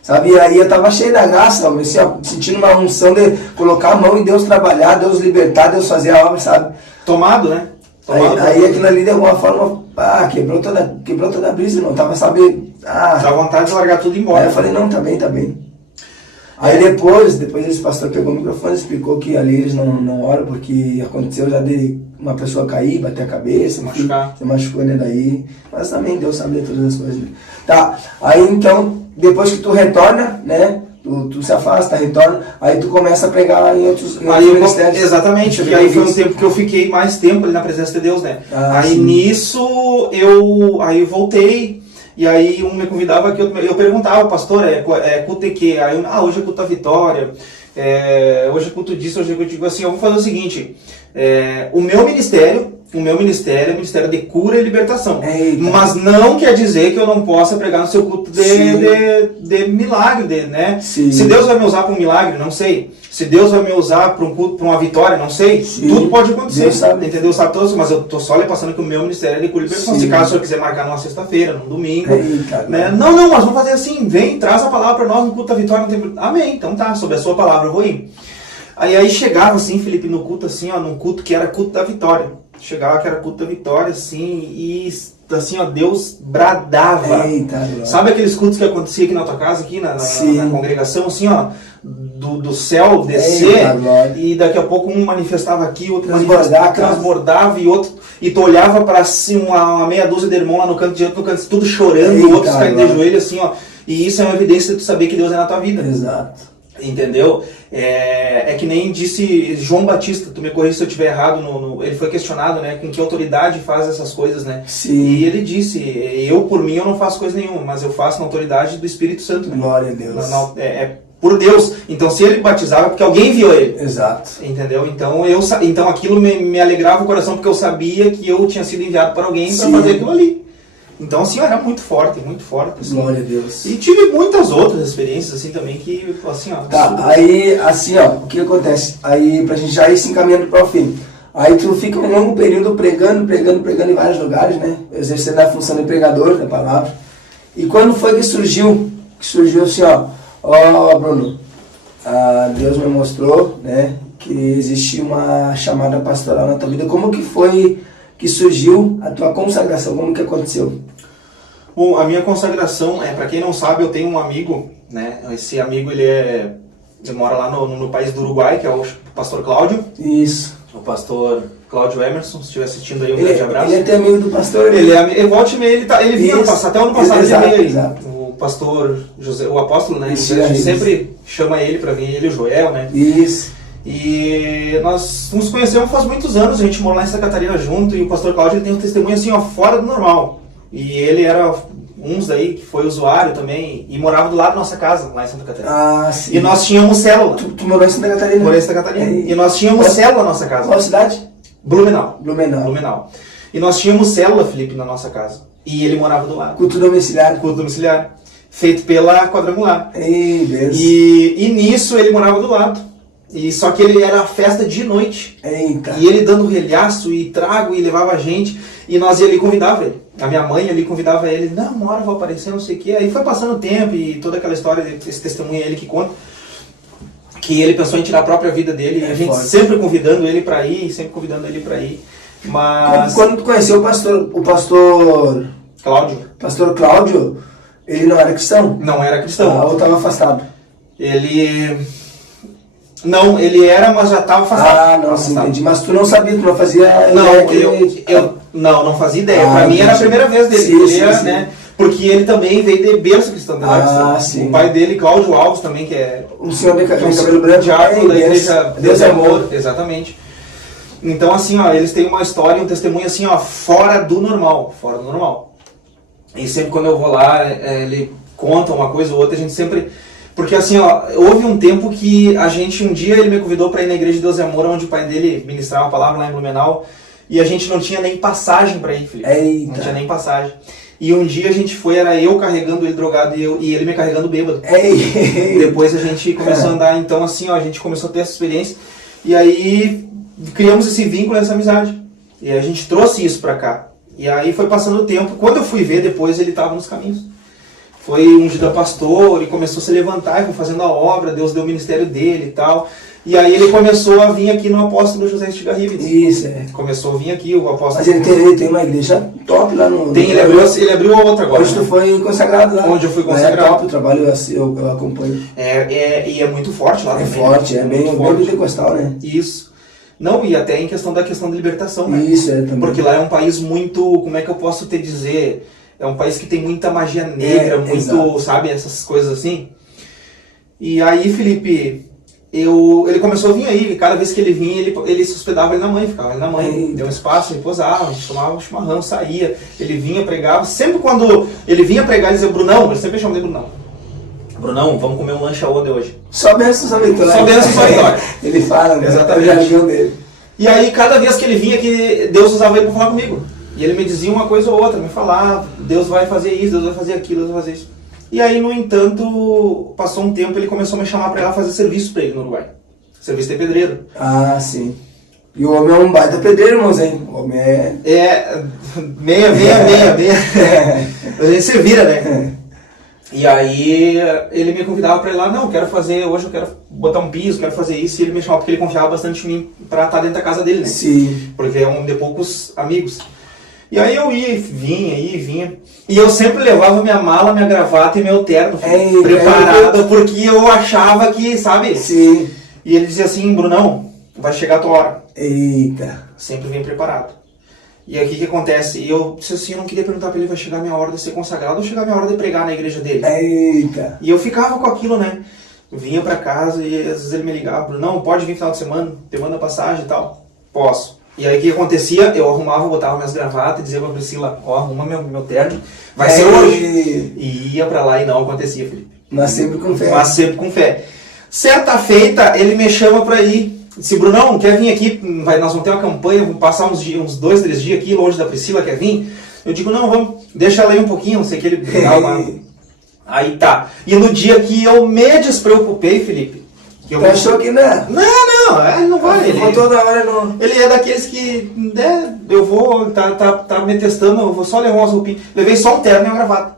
sabe, e aí eu tava cheio da graça, assim, ó, sentindo uma unção de colocar a mão em Deus trabalhar, Deus libertar, Deus fazer a obra, sabe? Tomado, né? Aí aquilo ali de alguma forma, quebrou toda a brisa, não tava, sabe? Dá vontade de largar tudo e ir embora. Aí eu falei, não, tá bem. Aí depois esse pastor pegou o microfone e explicou que ali eles não oram, porque aconteceu já de uma pessoa cair, bater a cabeça, se machucou, né, daí. Mas também Deus sabe de todas as coisas. Tá, aí então, depois que tu retorna, né, tu se afasta, retorna, aí tu começa a pregar em outros ministérios. Exatamente, porque aí foi um tempo que eu fiquei mais tempo ali na presença de Deus, né? Aí sim. Nisso eu voltei, e aí um me convidava que eu perguntava, pastor, é culto de quê? Aí hoje é culto da vitória, hoje é culto disso, hoje é culto, digo assim, eu vou fazer o seguinte, o meu ministério é o ministério de cura e libertação. Eita. Mas não quer dizer que eu não possa pregar no seu culto de milagre, né? Sim. Se Deus vai me usar para um milagre, não sei. Se Deus vai me usar para um culto, para uma vitória, não sei. Sim. Tudo pode acontecer. Deus sabe. Entendeu? Sabe todos, mas eu tô só lhe passando que o meu ministério é de cura e libertação. Sim. Se caso o senhor quiser marcar numa sexta-feira, num domingo, né? Não, mas vamos fazer assim, vem, traz a palavra para nós no culto da vitória. Não tem... Amém, então tá, sob a sua palavra eu vou ir. Aí chegava assim, Felipe, no culto assim, num culto que era culto da vitória. Chegava que era culto da vitória, assim, e assim, Deus bradava. Eita, sabe aqueles cultos que acontecia aqui na tua casa, aqui na congregação, assim, do céu descer, e daqui a pouco um manifestava aqui, outro transbordava, e tu olhava para assim, uma meia dúzia de irmãos lá no canto diante, tudo chorando, outros caindo de joelho, assim, e isso é uma evidência de tu saber que Deus é na tua vida. Exato. Entendeu? É que nem disse João Batista, tu me corrija se eu estiver errado, ele foi questionado, né, com que autoridade faz essas coisas, né? Sim. E ele disse, por mim eu não faço coisa nenhuma, mas eu faço na autoridade do Espírito Santo. Né? Glória a Deus. Por Deus. Então se ele batizava é porque alguém viu ele. Exato. Entendeu? Então aquilo me alegrava o coração porque eu sabia que eu tinha sido enviado para alguém para fazer aquilo ali. Então, assim, era muito forte. Assim. Glória a Deus. E tive muitas outras experiências, assim, também, que, assim, Tá, aí, assim, o que acontece? Aí, pra gente já ir se encaminhando para o fim. Aí tu fica um longo período pregando em vários lugares, né? Exercendo a função de pregador da palavra. E quando foi que surgiu assim, Bruno, Deus me mostrou, né, que existia uma chamada pastoral na tua vida. Como que foi que surgiu a tua consagração? Como que aconteceu? Bom, a minha consagração, para quem não sabe, eu tenho um amigo, né? Esse amigo, ele mora lá no país do Uruguai, que é o pastor Cláudio. Isso. O pastor Cláudio Emerson, se estiver assistindo aí, um grande abraço. Ele é até amigo do pastor. Ele volte e meia, ele vinha no passado, até ano passado ele veio. O pastor José, o apóstolo, né? Isso, a gente sempre chama ele para vir, ele e o Joel, né? Isso. E nós nos conhecemos faz muitos anos, a gente morou lá em Santa Catarina junto, e o pastor Cláudio ele tem um testemunho assim, fora do normal. E ele era uns daí que foi usuário também, e morava do lado da nossa casa, lá em Santa Catarina. Ah, sim. E nós tínhamos célula. Tu morou em Santa Catarina? Morei em Santa Catarina. E nós tínhamos célula na nossa casa. Qual cidade? Blumenau. E nós tínhamos célula, Felipe, na nossa casa. E ele morava do lado. Culto domiciliar. Feito pela Quadrangular. Ei, Deus. E nisso ele morava do lado. E só que ele era festa de noite. Eita. E ele dando relhaço e trago e levava a gente. E nós ia ali convidava ele. A minha mãe ali convidava ele. Não, uma hora eu vou aparecer, não sei o quê. Aí foi passando o tempo e toda aquela história, esse testemunho é ele que conta. Que ele pensou em tirar a própria vida dele. E a gente sempre convidando ele para ir, Mas... Quando tu conheceu o pastor Cláudio. Pastor Cláudio, ele não era cristão? Não era cristão. Ou estava afastado? Não, ele era, mas já estava afastado. Não, sim, entendi. Mas tu não sabia, tu não fazia ideia? Não fazia ideia. Para mim era a primeira vez dele. Sim. Né? Porque ele também veio de berço cristão. Sim. O pai dele, Cláudio Alves, também, que é... Um senhor de cabelo branco. Diácono da igreja Deus é Amor. Exatamente. Então, assim, eles têm uma história, um testemunho, assim, fora do normal. E sempre quando eu vou lá, ele conta uma coisa ou outra, a gente sempre... Porque assim, houve um tempo que um dia ele me convidou para ir na igreja de Deus é Amor, onde o pai dele ministrava uma palavra lá em Blumenau, e a gente não tinha nem passagem para ir, Felipe. Eita. Não tinha nem passagem. E um dia a gente foi, era eu carregando ele drogado e ele me carregando bêbado. Depois a gente começou a andar, então assim, a gente começou a ter essa experiência, e aí criamos esse vínculo, essa amizade. E a gente trouxe isso para cá. E aí foi passando o tempo, quando eu fui ver depois ele estava nos caminhos. Foi ungido a pastor e começou a se levantar e foi fazendo a obra, Deus deu o ministério dele e tal. E aí ele começou a vir aqui no apóstolo José Estigarribes. Isso, Começou a vir aqui, o apóstolo... Mas ele tem uma igreja top lá no... Ele abriu outra agora. Onde tu foi consagrado lá. Onde eu fui consagrado. É top o trabalho, eu acompanho. E é muito forte lá também. Forte, bem pentecostal, né? Isso. Não, e até em questão da libertação, né? Isso, também. Porque lá é um país muito, como é que eu posso te dizer... É um país que tem muita magia negra, muito, exato. Sabe, essas coisas assim. E aí, Felipe, ele começou a vir aí, cada vez que ele vinha, ele se hospedava ali na mãe, ficava ali na mãe, deu um espaço, repousava, a gente tomava um chimarrão, saía, ele vinha, pregava, sempre quando ele vinha pregar, ele dizia, Brunão, ele sempre chamava de Brunão. Brunão, vamos comer um lanche aonde hoje? Só bênçãos à vitória. Só bênçãos à vitória. Ele fala, né? Exatamente. Eu já vi dele. E aí, cada vez que ele vinha, que Deus usava ele para falar comigo. E ele me dizia uma coisa ou outra, me falava, Deus vai fazer isso, Deus vai fazer aquilo, Deus vai fazer isso. E aí, no entanto, passou um tempo, ele começou a me chamar para ir lá fazer serviço para ele no Uruguai. Serviço de pedreiro. Ah, sim. E o homem é um baita pedreiro, irmãos, hein? O homem é... meia. A gente se vira, né? E aí, ele me convidava para ir lá, não, hoje eu quero botar um piso, quero fazer isso. E ele me chamava porque ele confiava bastante em mim para estar dentro da casa dele, né? Sim. Porque é um homem de poucos amigos. E aí eu ia, vinha. E eu sempre levava minha mala, minha gravata e meu terno preparado, porque eu achava que, sabe? Sim. E ele dizia assim, Brunão, vai chegar a tua hora. Eita. Sempre vem preparado. E aí o que acontece? E eu disse assim, eu não queria perguntar para ele, vai chegar a minha hora de ser consagrado ou chegar a minha hora de pregar na igreja dele? Eita. E eu ficava com aquilo, né? Eu vinha para casa e às vezes ele me ligava, Brunão, pode vir final de semana, te manda passagem e tal. Posso. E aí o que acontecia? Eu arrumava, botava minhas gravatas e dizia pra Priscila, ó, arruma meu terno, vai ser hoje. E ia pra lá e não acontecia, Felipe. Mas sempre com fé. Mas sempre com fé. Certa feita, ele me chama pra ir. Disse, Brunão, quer vir aqui? Nós vamos ter uma campanha, vamos passar uns 2, 3 dias aqui, longe da Priscila, quer vir? Eu digo, não, vamos, deixa ela aí um pouquinho, não sei o que, ele pegava uma... Aí tá. E no dia que eu me despreocupei, Felipe... Tu achou que não? Não, ele não vai. Ele toda hora não. Ele é daqueles que, né, eu vou, tá me testando, eu vou só levar umas roupinhas. Levei só um terno e uma gravata.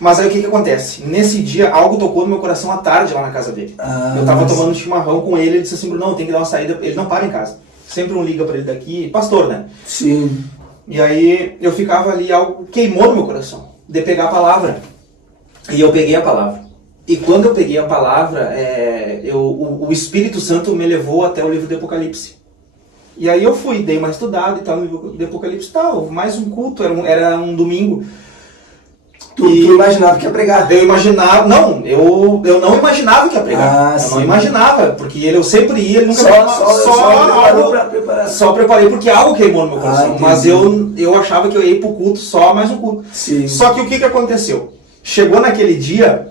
Mas aí o que acontece? Nesse dia, algo tocou no meu coração à tarde lá na casa dele. Eu tava tomando chimarrão com ele disse assim, Bruno, tem que dar uma saída. Ele não para em casa. Sempre um liga pra ele daqui, pastor, né? Sim. E aí eu ficava ali, algo queimou no meu coração, de pegar a palavra. E eu peguei a palavra. E quando eu peguei a palavra, o Espírito Santo me levou até o livro do Apocalipse. E aí eu fui, dei uma estudada e tal, no livro do Apocalipse, tal, mais um culto, era um domingo. Tu imaginava que ia pregar? Eu imaginava, não, eu não imaginava que ia pregar. Eu não imaginava, porque eu sempre ia, ele nunca só preparei porque algo queimou no meu coração. Mas eu achava que eu ia ir pro culto só mais um culto. Sim. Só que o que aconteceu? Chegou naquele dia,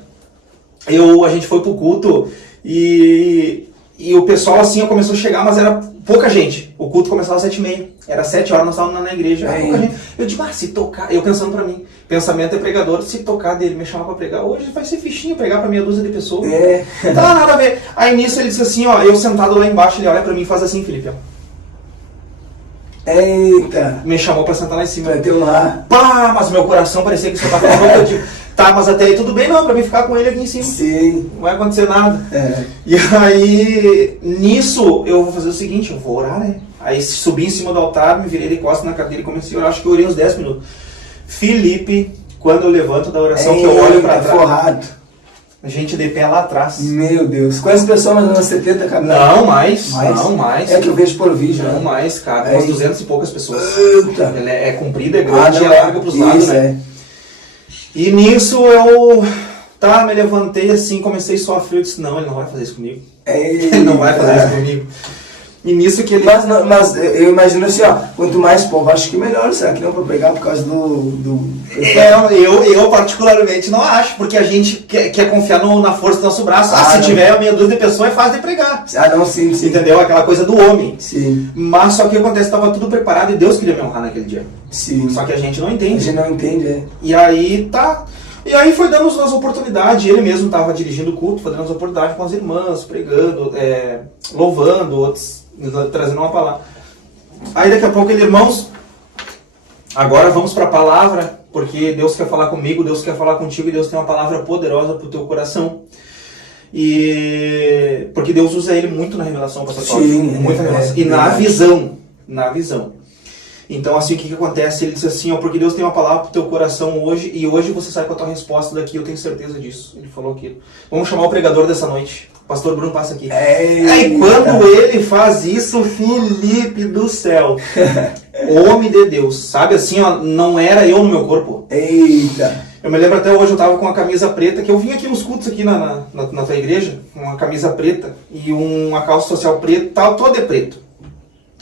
a gente foi pro culto e o pessoal assim começou a chegar, mas era pouca gente. O culto começava às 7h30. Era 7 horas, nós estávamos na igreja. Era pouca gente. Eu digo, se tocar, eu pensando pra mim, pensamento é pregador, se tocar dele, me chamar pra pregar, hoje vai ser fichinho pregar pra meia dúzia de pessoas. Não dá nada a ver. Aí nisso ele disse assim, ó, eu sentado lá embaixo, ele olha pra mim e faz assim, Felipe, ó. Eita! Me chamou pra sentar lá em cima. Pra ter lá. Pá, mas meu coração parecia que você tava falando, eu digo, tá, mas até aí tudo bem, não, pra mim ficar com ele aqui em cima. Sim. Não vai acontecer nada. E aí, nisso, eu vou fazer o seguinte, eu vou orar, né? Aí subi em cima do altar, me virei de costas na cadeira e comecei a orar, acho que eu orei uns 10 minutos. Felipe, quando eu levanto da oração, que eu olho pra trás, forrado. Gente de pé lá atrás. Meu Deus. Quantas pessoas mais ou menos 70 caminhando? Não, mais. É que eu vejo por vídeo. Não, mais, cara. Umas 200 e poucas pessoas. Eita. Ela é comprida, é grande e é larga pros lados, isso, né? E nisso eu me levantei assim, comecei só a frio, eu disse, não, ele não vai fazer isso comigo. Ele não vai fazer isso comigo. E nisso que ele... Mas eu imagino assim, ó, quanto mais povo, acho que melhor, será que não para pegar por causa do... Eu particularmente não acho, porque a gente quer confiar na força do nosso braço. Se tiver a meia dúzia de pessoas, é fácil de pregar. Não, sim. Entendeu? Aquela coisa do homem. Sim. Mas só que o que acontece, estava tudo preparado e Deus queria me honrar naquele dia. Sim. Só que a gente não entende. A gente não entende, E aí E aí foi dando as oportunidades, ele mesmo estava dirigindo o culto, foi dando as oportunidades com as irmãs, pregando, louvando, outros trazendo uma palavra. Aí daqui a pouco ele, irmãos, agora vamos para a palavra, porque Deus quer falar comigo, Deus quer falar contigo e Deus tem uma palavra poderosa para o teu coração. E porque Deus usa ele muito na revelação, pastor. Muito na revelação. E na visão. Então, assim, o que acontece? Ele disse assim, porque Deus tem uma palavra para o teu coração hoje, e hoje você sai com a tua resposta daqui, eu tenho certeza disso. Ele falou aquilo. Vamos chamar o pregador dessa noite. O pastor Bruno passa aqui. Aí, quando ele faz isso, Felipe do céu, homem de Deus, sabe assim, ó, não era eu no meu corpo. Eita! Eu me lembro até hoje, eu tava com uma camisa preta, que eu vim aqui nos cultos aqui na tua igreja, uma camisa preta e uma calça social preta, tal, todo de preto.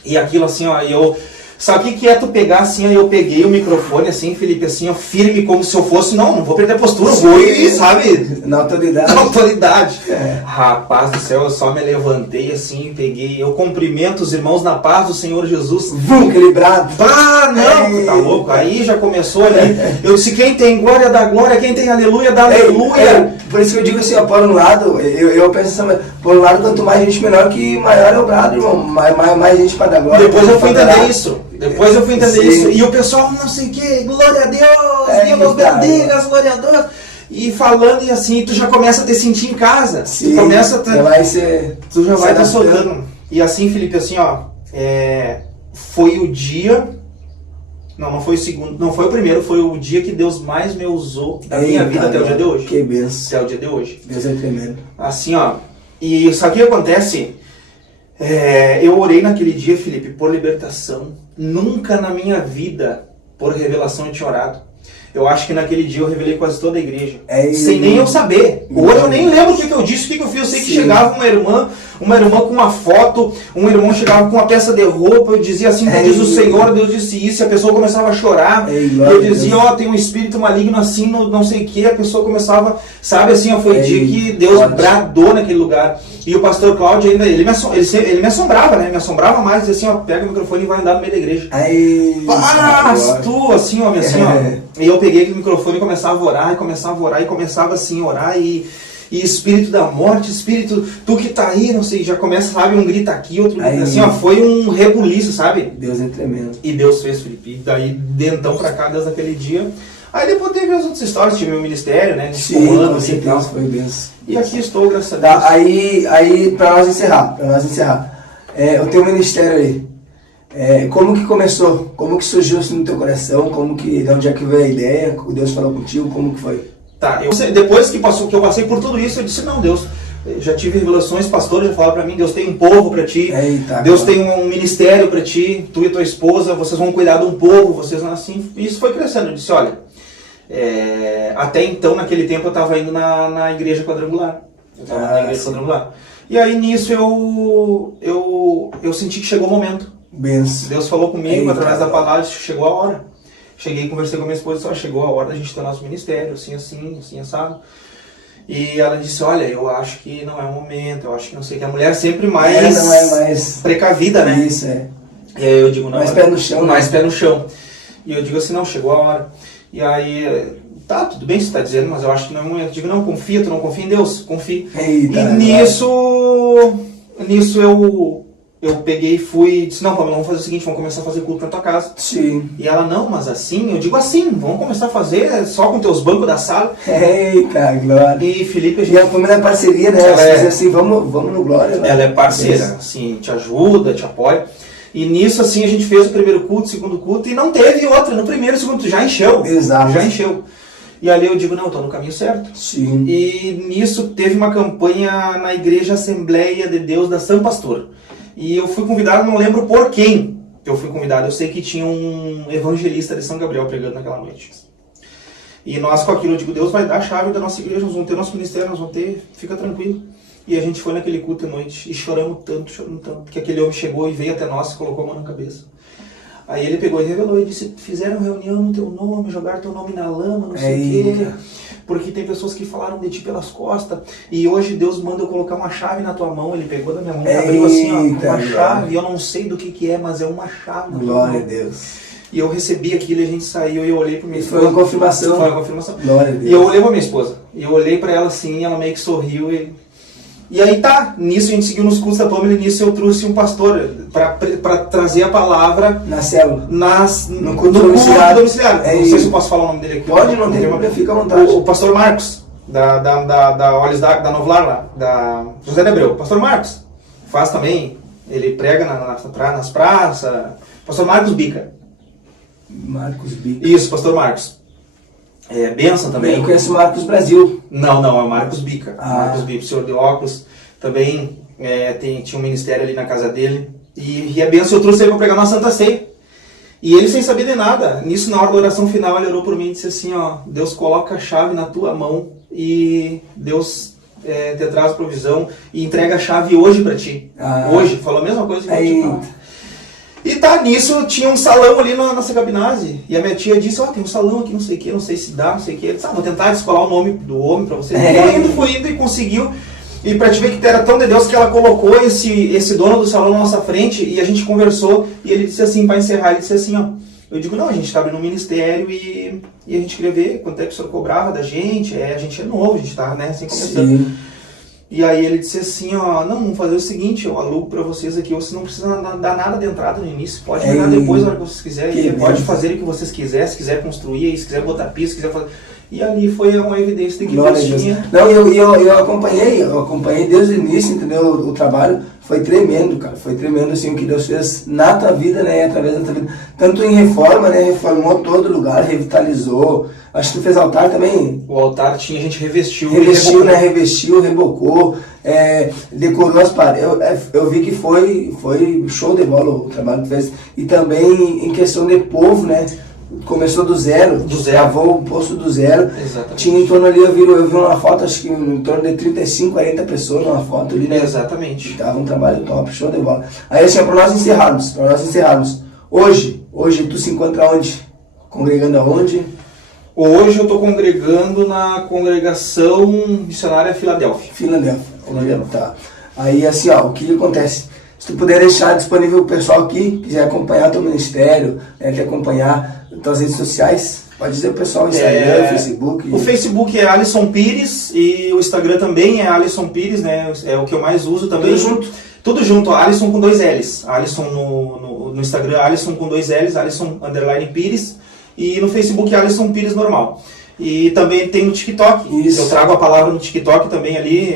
E aquilo assim, ó, eu... Sabe o que é tu pegar assim, aí eu peguei o microfone assim, Felipe, assim, ó, firme como se eu fosse, não vou perder a postura, eu vou ir, sabe? Na autoridade. Na autoridade. Rapaz do céu, eu só me levantei assim, peguei, eu cumprimento os irmãos na paz do Senhor Jesus. Aquele brado. Ah, não, tá louco, aí já começou ali, eu disse, quem tem glória dá glória, quem tem aleluia dá aleluia. Por isso que eu digo assim, ó, por um lado, eu penso assim, por um lado, quanto mais gente menor, que maior é o brado, irmão, mais gente para dar glória. Depois eu fui entender isso. Depois eu fui entender isso. E o pessoal, não sei o que, glória a Deus, Deus bendiga, glória a Deus. E falando e assim, tu já começa a te sentir em casa. Sim, tu começa a te, tu já vai estar soltando. E assim, Felipe, assim, ó, foi o dia... Não foi o segundo, não foi o primeiro, foi o dia que Deus mais me usou da minha vida até o dia de hoje. Que benção. Até o dia de hoje. Deus é tremendo. Assim, ó, e sabe o que acontece? Eu orei naquele dia, Felipe, por libertação. Nunca na minha vida, por revelação, eu tinha orado. Eu acho que naquele dia eu revelei quase toda a igreja. Sem nem eu saber. Hoje eu nem lembro o que eu disse, o que eu fiz. Eu sei que chegava uma irmã com uma foto, um irmão chegava com uma peça de roupa, eu dizia assim, diz o Senhor, Deus disse isso, e a pessoa começava a chorar. E eu dizia, ó, tem um espírito maligno assim, não sei o que, a pessoa começava, sabe assim, ó, foi o dia que Deus bradou naquele lugar. E o pastor Cláudio ainda, ele me assombrava, né? Me assombrava mais, dizia assim, ó, pega o microfone e vai andar no meio da igreja. Tu, assim, ó, assim, ó. E eu peguei aquele microfone e começava a orar, e começava assim a orar, e espírito da morte, espírito, tu que tá aí, não sei, já começa, sabe, um grita aqui, outro grita assim, ó, foi um rebuliço, sabe? Deus é tremendo. E Deus fez, Felipe, e daí, de então pra cá, desde aquele dia, aí depois teve as outras histórias, tive meu ministério, né, sim, com certeza, foi benção. E aqui estou, graças a Deus. Tá, aí pra nós encerrar, eu tenho um ministério aí. Como que começou? Como que surgiu assim no teu coração? De onde é que veio a ideia? Deus falou contigo? Como que foi? Tá, depois que eu passei por tudo isso, eu disse, não, Deus, já tive revelações, pastores já falaram pra mim, Deus tem um povo pra ti, Deus tem um ministério pra ti, tu e tua esposa, vocês vão cuidar de um povo, vocês vão assim, e isso foi crescendo. Eu disse, olha, até então, naquele tempo, eu estava indo na igreja quadrangular. Quadrangular. E aí, nisso, eu senti que chegou o momento. Benção. Deus falou comigo, através da palavra, chegou a hora. Cheguei e conversei com a minha esposa, chegou a hora da gente ter nosso ministério, assim, assado. E ela disse, olha, eu acho que não é o momento, eu acho que não sei, que a mulher é sempre mais, não é mais precavida, né? Isso, E aí eu digo, não. Mais pé no chão. Mais pé no chão. E eu digo assim, não, chegou a hora. E aí, tá, tudo bem, você está dizendo, mas eu acho que não é o momento. Eu digo, não, confia, tu não confia em Deus? Confia. Eita, e nisso eu peguei e fui, disse, não, Pamela, vamos fazer o seguinte, vamos começar a fazer culto na tua casa. Sim. E ela, não, mas assim, eu digo assim, vamos começar a fazer só com teus bancos da sala. Eita, glória. E Felipe, E a família é parceria, né? Ela diz assim, vamos no glória. Ela é parceira, assim, te ajuda, te apoia. E nisso, assim, a gente fez o primeiro culto, o segundo culto, e não teve outra. No primeiro e segundo, já encheu. Exato. Já encheu. E ali eu digo, não, eu estou no caminho certo. Sim. E nisso teve uma campanha na Igreja Assembleia de Deus da São Pastor. E eu fui convidado, não lembro por quem eu fui convidado. Eu sei que tinha um evangelista de São Gabriel pregando naquela noite. E nós com aquilo, eu digo, Deus vai dar a chave da nossa igreja, nós vamos ter nosso ministério, nós vamos ter, fica tranquilo. E a gente foi naquele culto à noite e choramos tanto, que aquele homem chegou e veio até nós e colocou a mão na cabeça. Aí ele pegou e revelou e disse, fizeram reunião no teu nome, jogaram teu nome na lama, não sei o quê. Porque tem pessoas que falaram de ti pelas costas. E hoje Deus manda eu colocar uma chave na tua mão. Ele pegou da minha mão e abriu assim, ó, uma chave. Eu não sei do que é, mas é uma chave. Glória a Deus. E eu recebi aquilo e a gente saiu e eu olhei para minha esposa. Foi uma confirmação. Foi uma confirmação. Glória a Deus. E eu olhei para minha esposa. E eu olhei para ela assim, e ela meio que sorriu e aí tá, nisso a gente seguiu nos cursos da Pamela e nisso eu trouxe um pastor para trazer a palavra na célula, no culto domiciliário. Não sei se eu posso falar o nome dele aqui. Pode, não tem problema, fica à vontade. O pastor Marcos, da Olhos da Novlar lá, da José de Abreu. Pastor Marcos faz também, ele prega nas praças. Pastor Marcos Bica. Marcos Bica. Isso, pastor Marcos. Bênção também. Eu conheço o Marcos Brasil. Não, é o Marcos Bica. Marcos Bica, o senhor de óculos. Também tinha um ministério ali na casa dele. E a bênção eu trouxe ele para pregar uma Santa Ceia. E ele sem saber de nada. Nisso, na hora da oração final, ele orou por mim e disse assim, ó, Deus coloca a chave na tua mão e Deus te traz provisão e entrega a chave hoje pra ti. Hoje, falou a mesma coisa que eu te falo. E tá, nisso tinha um salão ali na nossa cabinase. E a minha tia disse, ó, tem um salão aqui, não sei o que, não sei se dá, não sei o que. Ele disse, vou tentar descolar o nome do homem pra você. Foi indo e conseguiu. E pra te ver que era tão de Deus que ela colocou esse dono do salão na nossa frente e a gente conversou. E ele disse assim, pra encerrar, ele disse assim, ó. Eu digo, não, a gente tá abrindo um ministério e a gente queria ver quanto é que o senhor cobrava da gente. A gente é novo, a gente tá, né, assim, começando. Sim. E aí ele disse assim, ó, não, vamos fazer o seguinte, eu alugo pra vocês aqui, você não precisa dar nada de entrada no início, pode pagar depois na hora que vocês quiserem, pode fazer o que vocês quiserem, se quiser construir, se quiser botar piso, se quiser fazer... E ali foi uma evidência de que Deus tinha... Não, eu acompanhei desde o início, entendeu? O trabalho foi tremendo, cara, foi tremendo assim o que Deus fez na tua vida, né, através da tua vida. Tanto em reforma, né, reformou todo lugar, revitalizou. Acho que tu fez altar também. O altar tinha, a gente revestiu, né, revestiu, rebocou, decorou as paredes. Eu vi que foi show de bola o trabalho que fez. E também em questão de povo, né, começou do zero, gravou o posto do zero. Exatamente. Tinha em torno ali, eu vi uma foto, acho que em torno de 35, 40 pessoas numa foto ali, né? Exatamente. Tava um trabalho top, show de bola. Aí assim, para nós encerrarmos, hoje tu se encontra onde? Congregando aonde? Hoje eu estou congregando na congregação missionária Filadélfia. Tá. Aí assim, ó, o que acontece? Se tu puder deixar disponível o pessoal aqui, quiser acompanhar teu ministério, quer acompanhar tuas redes sociais, pode dizer o pessoal, Instagram, Facebook. O Facebook é Alisson Pires e o Instagram também é Alisson Pires, né? É o que eu mais uso também. Tudo junto, Alisson com 2 L's. Alisson no Instagram, Alisson com 2 L's, Alisson _ Pires. E no Facebook, Alisson Pires normal. E também tem no TikTok. Isso. Eu trago a palavra no TikTok também ali,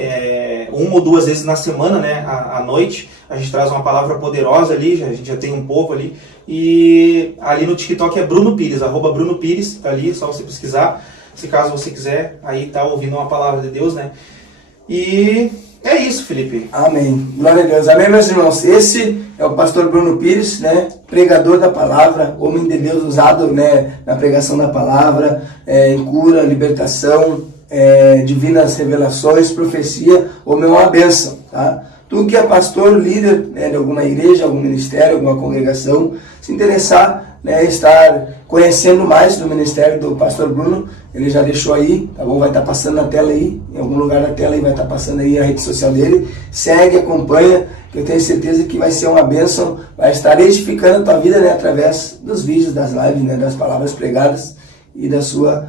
1 ou 2 vezes na semana, né, à noite. A gente traz uma palavra poderosa ali, a gente já tem um povo ali. E ali no TikTok é Bruno Pires, @Bruno Pires, tá ali, só você pesquisar. Se caso você quiser, aí tá ouvindo uma palavra de Deus, né. E é isso, Felipe. Amém. Glória a Deus. Amém, meus irmãos. Esse é o pastor Bruno Pires, né? Pregador da palavra, homem de Deus usado, né, na pregação da palavra, em cura, libertação, divinas revelações, profecia. Homem é uma bênção, tá? Tu que é pastor, líder, né, de alguma igreja, algum ministério, alguma congregação, se interessar, né, estar conhecendo mais do ministério do pastor Bruno, ele já deixou aí, tá bom? Vai estar passando na tela aí, em algum lugar da tela aí vai estar passando aí a rede social dele. Segue, acompanha, que eu tenho certeza que vai ser uma bênção, vai estar edificando a tua vida, né, através dos vídeos, das lives, né, das palavras pregadas e da sua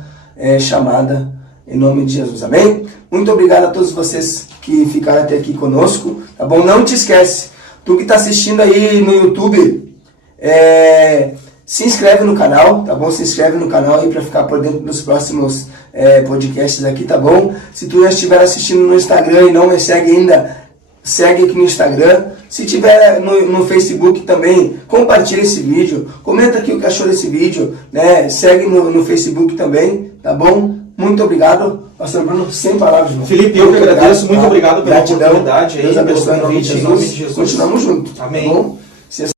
chamada, em nome de Jesus, amém? Muito obrigado a todos vocês que ficaram até aqui conosco, tá bom? Não te esquece, tu que está assistindo aí no YouTube, se inscreve no canal, tá bom? Se inscreve no canal aí para ficar por dentro dos próximos podcasts aqui, tá bom? Se tu já estiver assistindo no Instagram e não me segue ainda, segue aqui no Instagram. Se tiver no Facebook também, compartilha esse vídeo, comenta aqui o que achou desse vídeo, né? Segue no Facebook também, tá bom? Muito obrigado, pastor Bruno, sem palavras, irmão. Felipe, eu que agradeço, muito obrigado pela gratidão, oportunidade aí, Deus abençoe, pelo convite, em nome de Jesus. Continuamos juntos, amém. Tá bom?